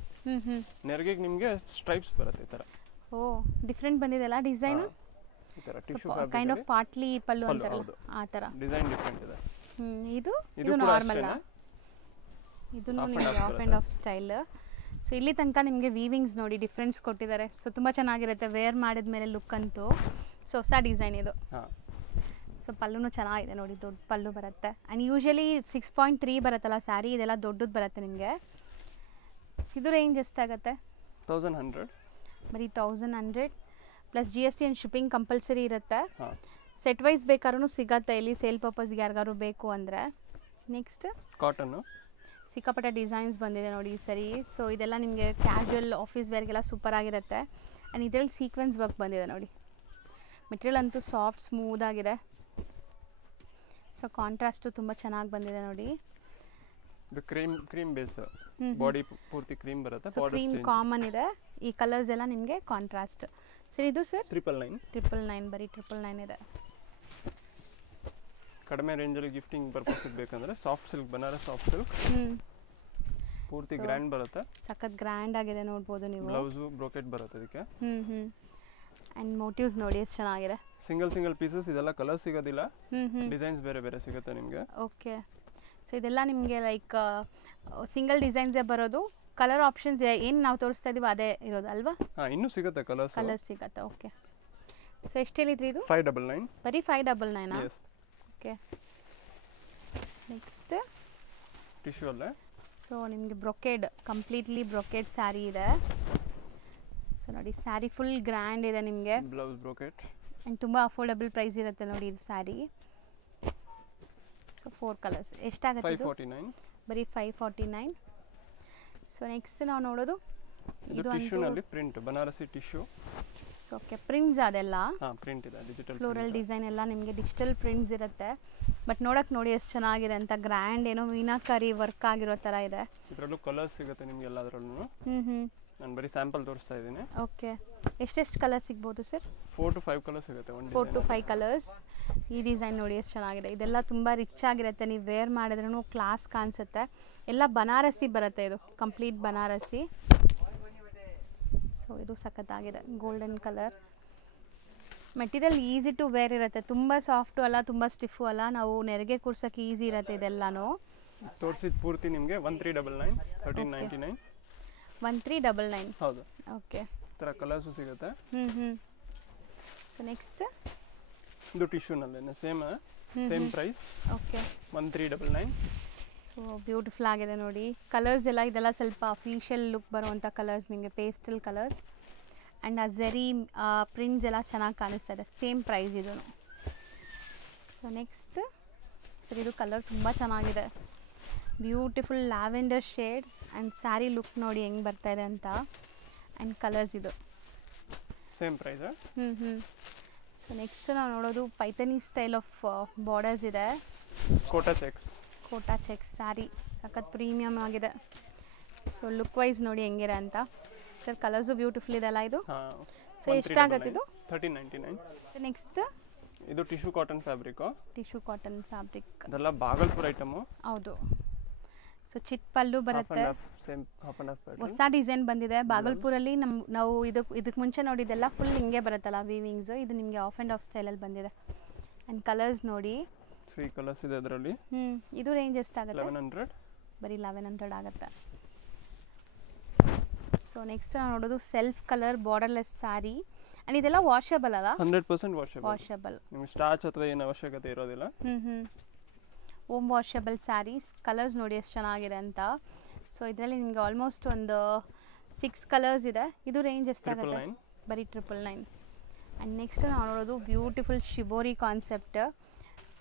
ನೆರಗಿಗೆ ನಿಮಗೆ ಸ್ಟ್ರೈಪ್ಸ್ ಬರುತ್ತೆ ಈ ತರ. ಓ ಡಿಫ್ರೆಂಟ್ ಬಂದಿದೆಲ್ಲ ಡಿಸೈನ್, ಈ ತರ ಟಿಶ್ಯೂ ಕೈಂಡ್ ಆಫ್ ಪಾಟ್ಲಿ ಪಲ್ಲು ಅಂತಾರಲ್ಲ ಆ ತರ ಡಿಸೈನ್ ಡಿಫರೆಂಟ್ ಇದೆ. ಇದು ನಾರ್ಮಲ್, ಇದು ನಿಮಗೆ of and of style. So ಇಲ್ಲಿ ತನಕ ನಿಮಗೆ ವೀವಿಂಗ್ಸ್ ನೋಡಿ ಡಿಫ್ರೆನ್ಸ್ ಕೊಟ್ಟಿದ್ದಾರೆ. ಸೊ ತುಂಬ ಚೆನ್ನಾಗಿರುತ್ತೆ ವೇರ್ ಮಾಡಿದ ಮೇಲೆ ಲುಕ್ ಅಂತೂ. ಸೊ ಹೊಸ ಡಿಸೈನ್ ಇದು. ಸೊ ಪಲ್ಲುನು ಚೆನ್ನಾಗಿದೆ ನೋಡಿ, ದೊಡ್ಡ ಪಲ್ಲು ಬರುತ್ತೆ. ಆ್ಯಂಡ್ ಯೂಶಲಿ 6.3 ಬರುತ್ತಲ್ಲ ಸ್ಯಾರಿ, ಇದೆಲ್ಲ ದೊಡ್ಡದು ಬರುತ್ತೆ ನಿಮಗೆ. ಇದು ರೇಂಜ್ ಎಷ್ಟಾಗುತ್ತೆ? 1100. ಬರೀ 1100 plus GST and shipping compulsory ಇರುತ್ತೆ. ಸೆಟ್ ವೈಸ್ ಬೇಕಾದ್ರೂ ಸಿಗತ್ತೆ ಇಲ್ಲಿ, ಸೇಲ್ ಪರ್ಪಸ್ಗೆ ಯಾರಿಗಾರು ಬೇಕು ಅಂದರೆ. ನೆಕ್ಸ್ಟ್ ಕಾಟನ್ನು ಸಿಕ್ಕಾಪಟ್ಟೆ ಡಿಸೈನ್ಸ್ ಬಂದಿದೆ ನೋಡಿ ಈ ಸರಿ. ಸೊ ಇದೆಲ್ಲ ನಿಮಗೆ ಕ್ಯಾಶುವಲ್ ಆಫೀಸ್ ವೇರ್ಗೆಲ್ಲ ಸೂಪರ್ ಆಗಿರುತ್ತೆ. ಆ್ಯಂಡ್ ಇದರಲ್ಲಿ ಸೀಕ್ವೆನ್ಸ್ ವರ್ಕ್ ಬಂದಿದೆ ನೋಡಿ. ಮೆಟೀರಿಯಲ್ ಅಂತೂ ಸಾಫ್ಟ್ ಸ್ಮೂತ್ ಆಗಿದೆ. ಸೊ ಕಾಂಟ್ರಾಸ್ಟು ತುಂಬ ಚೆನ್ನಾಗಿ ಬಂದಿದೆ ನೋಡಿ. ಇದು ಕ್ರೀಮ್ ಬೇಸ್, ಬಾಡಿ ಪೂರ್ತಿ ಕ್ರೀಮ್ ಬರುತ್ತೆ. ಸೊ ಕ್ರೀಮ್ ಕಾಮನ್ ಇದೆ, ಈ ಕಲರ್ಸ್ ಎಲ್ಲ ನಿಮಗೆ ಕಾಂಟ್ರಾಸ್ಟ್. ಸರ್ ಇದು ಸರ್ 999. ಬರೀ 999 ಇದೆ. ಕಡಿಮೆ ರೇಂಜಲ್ಲಿ ಗಿಫ್ಟಿಂಗ್ ಪರ್ಪಸ್ ಬೇಕಂದ್ರೆ soft silk, Banaras soft silk ಪೂರ್ತಿ ಗ್ರ್ಯಾಂಡ್ ಬರುತ್ತೆ. ಸಖತ್ ಗ್ರ್ಯಾಂಡ್ ಆಗಿದೆ ನೋಡ್ಬೋದು ನೀವು. ಬ್ಲೌಸು ಬ್ರೋಕೆಟ್ ಬರುತ್ತೆ ಇದಕ್ಕೆ. ಆ್ಯಂಡ್ ಮೋಟಿವ್ಸ್ ನೋಡಿ ಎಷ್ಟು ಚೆನ್ನಾಗಿದೆ. ಸಿಂಗಲ್ ಪೀಸಸ್, ಇದೆಲ್ಲ ಕಲರ್ ಸಿಗೋದಿಲ್ಲ, ಡಿಸೈನ್ಸ್ ಬೇರೆ ಬೇರೆ ಸಿಗುತ್ತೆ ನಿಮಗೆ. ಓಕೆ, ಸೊ ಇದೆಲ್ಲ ನಿಮಗೆ ಲೈಕ್ ಸಿಂಗಲ್ ಡಿಸೈನ್ಸೇ ಬರೋದು. ಕಲರ್ ಆಪ್ಷನ್ಸ್ ಏನು ನಾವು ತೋರಿಸ್ತಾ ಇದೀವಿ ಅದೇ ಇರೋದು ಅಲ್ವಾ? ಇನ್ನೂ ಸಿಗುತ್ತೆ ಕಲರ್ ಸಿಗುತ್ತೆ. ಓಕೆ, ಸೊ ಎಷ್ಟು ಹೇಳಿದ್ರಿ ಇದು? 599. ಬರೀ 599. ಓಕೆ, ನೆಕ್ಸ್ಟ್ ಟಿಶ್ಯೂ ಅಲ್ಲೇ. ಸೊ ನಿಮಗೆ ಬ್ರೊಕೇಡ್, ಕಂಪ್ಲೀಟ್ಲಿ ಬ್ರೊಕೇಡ್ ಸ್ಯಾರಿ ಇದೆ. ಸೊ ನೋಡಿ ಸ್ಯಾರಿ ಫುಲ್ ಗ್ರ್ಯಾಂಡ್ ಇದೆ ನಿಮಗೆ. ಬ್ಲೌಸ್ ಬ್ರೊಕೇಡ್ ಆ್ಯಂಡ್ ತುಂಬ ಅಫೋರ್ಡಬಲ್ ಪ್ರೈಸ್ ಇರುತ್ತೆ ನೋಡಿ ಇದು ಸ್ಯಾರಿ. ಸೊ 4 ಕಲರ್ಸ್ ಎಷ್ಟಾಗುತ್ತೆ? 549. ಬರೀ 549. ಸೊ ನೆಕ್ಸ್ಟ್ ನಾವು ನೋಡೋದು ಇದು ಟಿಶ್ಯೂನಲ್ಲಿ print, Banarasi tissue. So okay, prints ಅದೆಲ್ಲ ಪ್ರಿಂಟ್ ಇದೆ, ಡಿಜಿಟಲ್ ಫ್ಲೋರಲ್ ಡಿಸೈನ್ ಎಲ್ಲ ನಿಮಗೆ ಡಿಜಿಟಲ್ ಪ್ರಿಂಟ್ಸ್ ಇರುತ್ತೆ. ಬಟ್ ನೋಡಕ್ಕೆ ನೋಡಿ ಎಷ್ಟು ಚೆನ್ನಾಗಿದೆ ಅಂತ, ಗ್ರ್ಯಾಂಡ್ ಏನೋ ಮೀನಾಕರಿ ವರ್ಕ್ ಆಗಿರೋ ಥರ ಇದೆ. ಇದರಲ್ಲೂ ಕಲರ್ಸ್ ಸಿಗುತ್ತೆ ನಿಮಗೆ ಎಲ್ಲದರಲ್ಲೂ. ನಾನು ಬರೀ ಸ್ಯಾಂಪಲ್ ತೋರಿಸ್ತಾ ಇದ್ದೀನಿ. ಓಕೆ, ಎಷ್ಟೆಷ್ಟು ಕಲರ್ ಸಿಗ್ಬೋದು ಸರ್? 4 to 5 ಕಲರ್ಸ್ ಸಿಗುತ್ತೆ. 4 to 5 ಕಲರ್ಸ್. ಈ ಡಿಸೈನ್ ನೋಡಿ ಎಷ್ಟು ಚೆನ್ನಾಗಿದೆ. ಇದೆಲ್ಲ ತುಂಬ ರಿಚ್ ಆಗಿರುತ್ತೆ, ನೀವು ವೇರ್ ಮಾಡಿದ್ರೂ ಕ್ಲಾಸ್ ಕಾಣಿಸುತ್ತೆ. ಎಲ್ಲ ಬನಾರಸಿ ಬರುತ್ತೆ, ಇದು ಕಂಪ್ಲೀಟ್ ಬನಾರಸಿ. ಸೊ ಇದು ಸಖತ್ತಾಗಿದೆ, golden colour. Material easy to wear ಇರುತ್ತೆ, ತುಂಬ ಸಾಫ್ಟು ಅಲ್ಲ, ತುಂಬ ಸ್ಟಿಫು ಅಲ್ಲ. ನಾವು ನೆರಿಗೆ ಕೂರ್ಸೋಕ್ಕೆ ಈಸಿ ಇರುತ್ತೆ ಇದೆಲ್ಲನೂ. ತೋರಿಸಿದ ಪೂರ್ತಿ ನಿಮಗೆ 1399, 1399. 1399. ಹೌದು. ಓಕೆ, ಈ ಥರ ಕಲರ್ಸು ಸಿಗುತ್ತೆ. ಸೊ ನೆಕ್ಸ್ಟ್ ಇದು ಟಿಶ್ಯೂನಲ್ಲೇ same price. Okay, 1399. So beautiful ಆಗಿದೆ ನೋಡಿ. ಕಲರ್ಸ್ ಎಲ್ಲ ಇದೆಲ್ಲ ಸ್ವಲ್ಪ ಅಫಿಷಿಯಲ್ ಲುಕ್ ಬರುವಂಥ ಕಲರ್ಸ್, ನಿಮಗೆ ಪೇಸ್ಟಲ್ ಕಲರ್ಸ್. ಆ್ಯಂಡ್ ಆ ಝರಿ ಪ್ರಿಂಟ್ಸ್ ಎಲ್ಲ ಚೆನ್ನಾಗಿ ಕಾಣಿಸ್ತಾ ಇದೆ. ಸೇಮ್ ಪ್ರೈಸ್ ಇದು. ಸೊ ನೆಕ್ಸ್ಟ್ ಸರ್ ಇದು ಕಲರ್ ತುಂಬ ಚೆನ್ನಾಗಿದೆ, beautiful lavender shade. And sari look ನೋಡಿ ಹೆಂಗೆ ಬರ್ತಾ ಇದೆ ಅಂತ. ಆ್ಯಂಡ್ ಕಲರ್ಸ್ ಇದು ಸೇಮ್ ಪ್ರೈಸ್. ಸೊ ನೆಕ್ಸ್ಟ್ ನಾವು ನೋಡೋದು ಪೈಥನಿ ಸ್ಟೈಲ್ ಆಫ್ ಬಾರ್ಡರ್ಸ್ ಇದೆ. ಕೋಟಾ ಚೆಕ್ಸ್ ಸ್ಯಾರಿ ಸಖತ್ ಪ್ರೀಮಿಯಮ್ ಆಗಿದೆ. ಸೊ ಲುಕ್ ವೈಸ್ ನೋಡಿ ಹೆಂಗಿದೆ ಅಂತ. ಸರ್ ಕಲರ್ಸು ಬ್ಯೂಟಿಫುಲ್ ಇದೆಲ್ಲ ಇದು. ಸೊ ಎಷ್ಟಾಗುತ್ತೆ ಇದು? 1399. ನೆಕ್ಸ್ಟ್ ಇದು ಟಿಶ್ಯೂ ಕಾಟನ್ ಫ್ಯಾಬ್ರಿಕ್. ಇದೆಲ್ಲ ಬಾಗಲ್ಪುರ ಐಟಮು. ಹೌದು. ಸೊ ಚಿಟ್ ಪಲ್ಲು ಬರುತ್ತೆ, ಹೊಸ ಡಿಸೈನ್ ಬಂದಿದೆ ಬಾಗಲ್ಪುರಲ್ಲಿ. ನಾವು ಇದಕ್ಕೆ ಮುಂಚೆ ನೋಡಿದ್ದೆಲ್ಲ ಫುಲ್ ಹಿಂಗೆ ಬರುತ್ತಲ್ಲ ವೀವಿಂಗ್ಸ್, ಇದು ನಿಮಗೆ ಆಫ್ ಆ್ಯಂಡ್ ಆಫ್ ಸ್ಟೈಲಲ್ಲಿ ಬಂದಿದೆ. ಆ್ಯಂಡ್ ಕಲರ್ಸ್ ನೋಡಿ 3 ಕಲರ್ಸ್ ಇದೆ ಅದರಲ್ಲಿ. ಇದು ರೇಂಜ್ ಎಷ್ಟಾಗುತ್ತೆ? 1100. ಬರೀ 1100 ಆಗುತ್ತೆ. ಸೊ ನೆಕ್ಸ್ಟ್ ನಾವು ನೋಡೋದು self colour borderless sari. And ಇದೆಲ್ಲ ವಾಷಬಲ್ ಅಲ್ಲ? 100% ವಾಷಬಲ್. ನಿಮಗೆ ಸ್ಟಾರ್ಚ್ ಅಥವಾ ಏನು ಅವಶ್ಯಕತೆ ಇರೋದಿಲ್ಲ. Ohm washable saris. ಕಲರ್ಸ್ ನೋಡಿ ಎಷ್ಟು ಚೆನ್ನಾಗಿದೆ ಅಂತ. ಸೊ ಇದರಲ್ಲಿ ನಿಮಗೆ ಆಲ್ಮೋಸ್ಟ್ ಒಂದು 6 ಕಲರ್ಸ್ ಇದೆ. ಇದು ರೇಂಜ್ ಎಷ್ಟಾಗುತ್ತೆ? ಬರೀ 999. ಆ್ಯಂಡ್ ನೆಕ್ಸ್ಟ್ ನಾವು ನೋಡೋದು beautiful shibori concept.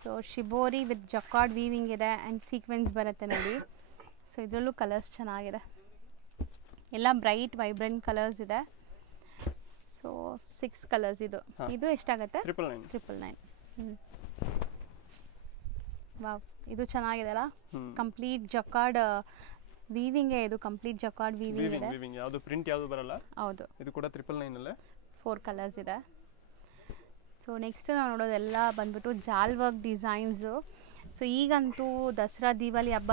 So shibori with jacquard weaving ಇದೆ ಆ್ಯಂಡ್ ಸೀಕ್ವೆನ್ಸ್ ಬರುತ್ತೆ ನೋಡಿ. ಸೊ ಇದರಲ್ಲೂ ಕಲರ್ಸ್ ಚೆನ್ನಾಗಿದೆ, ಎಲ್ಲ ಬ್ರೈಟ್ ವೈಬ್ರೆಂಟ್ ಕಲರ್ಸ್ ಇದೆ. ಸೊ 6 ಕಲರ್ಸ್ ಇದು. ಇದು ಎಷ್ಟಾಗುತ್ತೆ? 999. ವಾವ್, ಇದು ಚೆನ್ನಾಗಿದೆ ಅಲ್ಲ, ಕಂಪ್ಲೀಟ್ ಜಕಾರ್ಡ್ ವೀವಿಂಗ್ ಇದು, ಕಂಪ್ಲೀಟ್ ಜಕಾರ್ಡ್ ವೀವಿಂಗ್ ಇದೆ. ಯಾವುದು ಪ್ರಿಂಟ್ ಯಾವುದು ಬರಲ್ಲ. ಹೌದು, ಇದು ಕೂಡ 999 ಅಲ್ಲೇ 4 ಕಲರ್ಸ್ ಇದೆ. ಸೊ ನೆಕ್ಸ್ಟ್ ನಾವು ನೋಡೋದೆಲ್ಲ ಬಂದ್ಬಿಟ್ಟು ಜಾಲ್ ವರ್ಕ್ ಡಿಸೈನ್ಸು. ಸೊ ಈಗಂತೂ ದಸರಾ ದಿವಾಲಿ ಹಬ್ಬ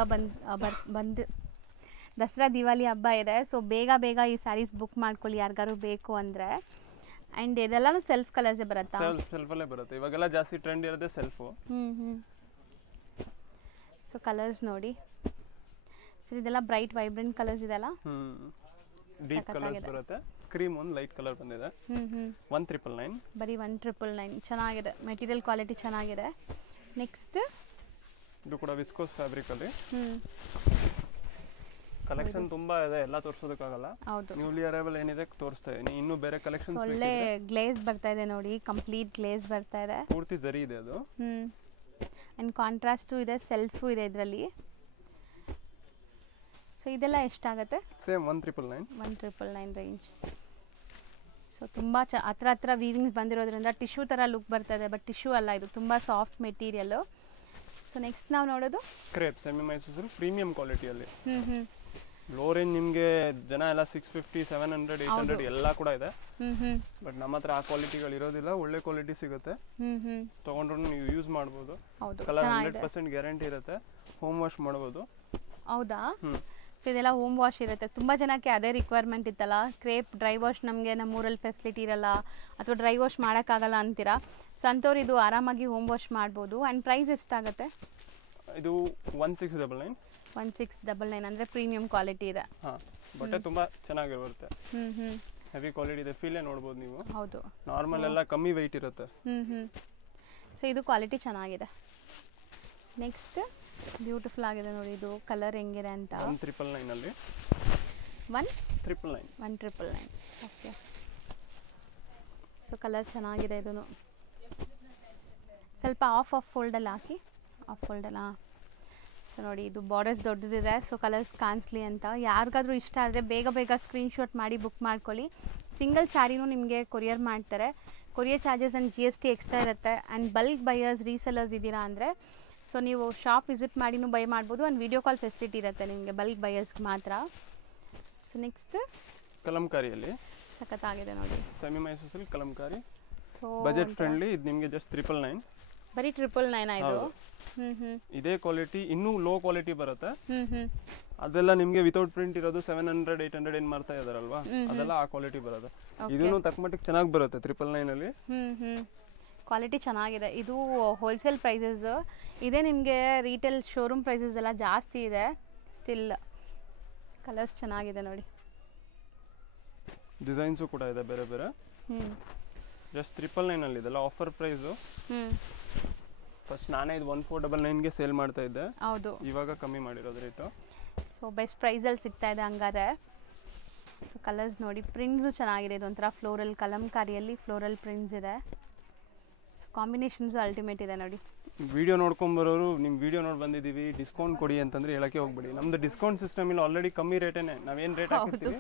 ದಸರಾ ದಿವಾಲಿ ಹಬ್ಬ ಇದೆ. ಸೊ ಬೇಗ ಈ ಸ್ಯಾರೀಸ್ ಬುಕ್ ಮಾಡ್ಕೊಳ್ಳಿ ಯಾರಿಗಾರು ಬೇಕು ಅಂದರೆ. ಆ್ಯಂಡ್ ಇದೆಲ್ಲನೂ ಸೆಲ್ಫ್ ಕಲರ್ಸೇ ಬರುತ್ತಾ? ಸೆಲ್ಫಲ್ಲೇ ಬರುತ್ತೆ. ಇವಾಗೆಲ್ಲ ಜಾಸ್ತಿ ಟ್ರೆಂಡ್ ಇರೋದೇ ಸೆಲ್ಫು. ಸೊ ಕಲರ್ಸ್ ನೋಡಿ. ಸೊ ಇದೆಲ್ಲ ಬ್ರೈಟ್ ವೈಬ್ರೆಂಟ್ ಕಲರ್ಸ್ ಇದೆಲ್ಲ, ಡೀಪ್ ಕಲರ್ಸ್ ಬರುತ್ತೆ. ಕ್ರೀಮ್ ಒಂದು ಲೈಟ್ ಕಲರ್ ಬಂದಿದೆ. 1999. ಬರೀ 1999. ಚೆನ್ನಾಗಿದೆ, ಮೆಟೀರಿಯಲ್ ಕ್ವಾಲಿಟಿ ಚೆನ್ನಾಗಿದೆ. ನೆಕ್ಸ್ಟ್ ಇದು ಕೂಡ ವಿಸ್ಕೋಸ್ ಫ್ಯಾಬ್ರಿಕ್ ಅಲ್ಲಿ ಕಲೆಕ್ಷನ್ ತುಂಬಾ ಇದೆ, ಎಲ್ಲ ತೋರಿಸೋದಕ್ಕಾಗಲ್ಲ. ನ್ಯೂಲಿ ಅರೈವಲ್ ಏನಿದೆ ತೋರಿಸ್ತಾ ಇದೀನಿ. ಇನ್ನು ಬೇರೆ ಕಲೆಕ್ಷನ್ಸ್ ಒಳ್ಳೆ ಗ್ಲೇಸ್ ಬರ್ತಾ ಇದೆ ನೋಡಿ, ಕಂಪ್ಲೀಟ್ ಗ್ಲೇಸ್ ಬರ್ತಾ ಇದೆ, ಪೂರ್ತಿ ಜರಿ ಇದೆ ಅದು. ಅಂಡ್ ಕಾಂಟ್ರಾಸ್ಟು ಇದೆ, ಸೆಲ್ಫು ಇದೆ ಇದರಲ್ಲಿ. ಸೊ ಇದೆಲ್ಲ ಎಷ್ಟಾಗುತ್ತೆ? ಸೇಮ್ 1999. 1999 ರೇಂಜ್. ಸೊ ತುಂಬ ಹತ್ರ ವೀವಿಂಗ್ಸ್ ಬಂದಿರೋದ್ರಿಂದ ಟಿಶ್ಯೂ ಥರ ಲುಕ್ ಬರ್ತಾ ಇದೆ, ಬಟ್ ಟಿಶ್ಯೂ ಅಲ್ಲ, ಇದು ತುಂಬ ಸಾಫ್ಟ್ ಮೆಟೀರಿಯಲ್ಲು. ಸೊ ನೆಕ್ಸ್ಟ್ ನಾವು ನೋಡೋದು crepe semi Mysore silk premium ಕ್ವಾಲಿಟಿಯಲ್ಲಿ. ಲೋ ರೇಂಜ್ ನಿಮಗೆ ಜನ ಎಲ್ಲ 650, 700, 800 ಎಲ್ಲ ಕೂಡ ಇದೆ. ಬಟ್ ನಮ್ಮ ಹತ್ರ ಆ ಕ್ವಾಲಿಟಿಗಳು ಇರೋದಿಲ್ಲ, ಒಳ್ಳೆ ಕ್ವಾಲಿಟಿ ಸಿಗುತ್ತೆ. ತಗೊಂಡ್ರು ನೀವು ಯೂಸ್ ಮಾಡ್ಬೋದು. ಕಲರ್ 100% ಗ್ಯಾರಂಟಿ ಇರುತ್ತೆ. ಹೋಮ್ ವಾಶ್ ಮಾಡ್ಬೋದು. ಹೌದಾ? ಸೊ ಇದೆಲ್ಲ ಹೋಮ್ ವಾಶ್ ಇರುತ್ತೆ. ತುಂಬ ಜನಕ್ಕೆ ಅದೇ ರಿಕ್ವೈರ್ಮೆಂಟ್ ಇತ್ತಲ್ಲ, ಕ್ರೇಪ್ ಡ್ರೈ ವಾಶ್ ನಮಗೆ ನಮ್ಮೂರಲ್ಲಿ ಫೆಸಿಲಿಟಿ ಇರಲ್ಲ ಅಥವಾ ಡ್ರೈ ವಾಶ್ ಮಾಡೋಕ್ಕಾಗಲ್ಲ ಅಂತೀರಾ. ಸೊ ಅಂಥವ್ರು ಇದು ಆರಾಮಾಗಿ ಹೋಮ್ ವಾಶ್ ಮಾಡ್ಬೋದು. ಆ್ಯಂಡ್ ಪ್ರೈಸ್ ಎಷ್ಟಾಗುತ್ತೆ? ಇದು 1699. 1699 ಅಂದರೆ ಪ್ರೀಮಿಯಂ ಕ್ವಾಲಿಟಿ ಇದೆ. ಹಾಂ, ಬಟ್ಟೆ ತುಂಬ ಚೆನ್ನಾಗಿರುತ್ತೆ. ಹೆವಿ ಕ್ವಾಲಿಟಿ ಇದೆ, ಫೀಲೇ ನೋಡ್ಬೋದು ನೀವು. ಹೌದು, ನಾರ್ಮಲ್ ಎಲ್ಲ ಕಮ್ಮಿ ವೆಯ್ಟ್ ಇರುತ್ತೆ. ಸೊ ಇದು ಕ್ವಾಲಿಟಿ ಚೆನ್ನಾಗಿದೆ. ನೆಕ್ಸ್ಟ್ ಬ್ಯೂಟಿಫುಲ್ ಆಗಿದೆ ನೋಡಿ, ಇದು ಕಲರ್ ಹೆಂಗಿದೆ ಅಂತ. 1999 ಅಲ್ಲಿ 1999. ಓಕೆ. ಸೊ ಕಲರ್ ಚೆನ್ನಾಗಿದೆ, ಇದೂ ಸ್ವಲ್ಪ ಆಫ್ ಫೋಲ್ಡಲ್ಲಿ ಹಾಕಿ. ಸೊ ನೋಡಿ, ಇದು ಬಾರ್ಡರ್ಸ್ ದೊಡ್ಡದಿದೆ, ಸೊ ಕಲರ್ಸ್ ಕಾಣಿಸ್ಲಿ ಅಂತ. ಯಾರಿಗಾದ್ರೂ ಇಷ್ಟ ಆದರೆ ಬೇಗ ಸ್ಕ್ರೀನ್ಶಾಟ್ ಮಾಡಿ ಬುಕ್ ಮಾಡ್ಕೊಳ್ಳಿ. ಸಿಂಗಲ್ ಸ್ಯಾರಿನೂ ನಿಮಗೆ ಕೊರಿಯರ್ ಮಾಡ್ತಾರೆ. Courier charges and GST extra ಇರುತ್ತೆ. ಆ್ಯಂಡ್ ಬಲ್ಕ್ ಬೈಯರ್ಸ್, ರೀಸೆಲ್ಲರ್ಸ್ ಇದ್ದೀರಾ ಅಂದರೆ ಸೊ ನೀವು ಶಾಪ್ ವಿಸಿಟ್ ಮಾಡಿನೂ ಬೈ ಮಾಡ್ಬೋದು. ಆ್ಯಂಡ್ ವಿಡಿಯೋ ಕಾಲ್ ಫೆಸಿಲಿಟಿ ಇರುತ್ತೆ ನಿಮಗೆ ಬಲ್ಕ್ ಬೈಯರ್ಸ್ಗೆ ಮಾತ್ರ. ಸೊ ನೆಕ್ಸ್ಟ್ ಕಲಂಕಾರಿಯಲ್ಲಿ ಸಖತ್ತಾಗಿದೆ ನೋಡಿ, semi Mysore silk Kalamkari. So budget friendly. ಇದು ನಿಮಗೆ ಜಸ್ಟ್ 999. ಬರೀ 999 ಇದು. ಇದೇ ಕ್ವಾಲಿಟಿ ಇನ್ನೂ ಲೋ ಕ್ವಾಲಿಟಿ ಬರುತ್ತೆ. ಅದೆಲ್ಲ ನಿಮಗೆ ವಿತೌಟ್ ಪ್ರಿಂಟ್ ಇರೋದು 700, 800 ಏನು ಮಾಡ್ತಾ ಇದಾರಲ್ವಾ, ಅದೆಲ್ಲ ಆ ಕ್ವಾಲಿಟಿ ಬರುತ್ತೆ. ಇದನ್ನು ತಕ್ಕಮಟ್ಟಿಗೆ ಚೆನ್ನಾಗಿ ಬರುತ್ತೆ 999 ಅಲ್ಲಿ. ಕ್ವಾಲಿಟಿ ಚೆನ್ನಾಗಿದೆ. ಇದು ಹೋಲ್ಸೇಲ್ ಪ್ರೈಸಸ್ ಇದೆ, ನಿಮಗೆ ರೀಟೇಲ್ ಶೋರೂಮ್ ಪ್ರೈಸಸ್ ಎಲ್ಲ ಜಾಸ್ತಿ ಇದೆ. ಸ್ಟಿಲ್ ಕಲರ್ಸ್ ಚೆನ್ನಾಗಿದೆ ನೋಡಿ, ಡಿಸೈನ್ಸು ಕೂಡ ಇದೆ ಬೇರೆ ಬೇರೆ. ಜಸ್ಟ್ 999 ಅಲ್ಲಿ ಇದೆಲ್ಲ ಆಫರ್ ಪ್ರೈಸು. ಫಸ್ಟ್ ನಾನೇ ಇದು 1499ಗೆ ಸೇಲ್ ಮಾಡ್ತಾ ಇದ್ದೆ. ಹೌದು, ಇವಾಗ ಕಮ್ಮಿ ಮಾಡಿರೋದು ರೇಟು. ಸೊ ಬೆಸ್ಟ್ ಪ್ರೈಸಲ್ಲಿ ಸಿಗ್ತಾ ಇದೆ ಹಂಗಾರೆ. ಸೊ ಕಲರ್ಸ್ ನೋಡಿ, ಪ್ರಿಂಟ್ಸು ಚೆನ್ನಾಗಿದೆ. ಇದು ಒಂಥರ ಫ್ಲೋರಲ್ ಕಲಂಕಾರಿಯಲ್ಲಿ ಫ್ಲೋರಲ್ ಪ್ರಿಂಟ್ಸ್ ಇದೆ. ಸೊ ಕಾಂಬಿನೇಷನ್ಸು ಅಲ್ಟಿಮೇಟ್ ಇದೆ ನೋಡಿ. ವಿಡಿಯೋ ನೋಡ್ಕೊಂಬರೋರು ನಿಮ್ಮ ವಿಡಿಯೋ ನೋಡಿ ಬಂದಿದ್ದೀವಿ ಡಿಸ್ಕೌಂಟ್ ಕೊಡಿ ಅಂತಂದ್ರೆ ಹೇಳಕ್ಕೆ ಹೋಗ್ಬೇಡಿ. ನಮ್ದು ಡಿಸ್ಕೌಂಟ್ ಸಿಸ್ಟಮ್ ಇಲ್ಲ, ಆಲ್ರೆಡಿ ಕಮ್ಮಿ ರೇಟೇನೆ. ನಾವೇನು ರೇಟ್ ಹಾಕಿರ್ತೀವಿ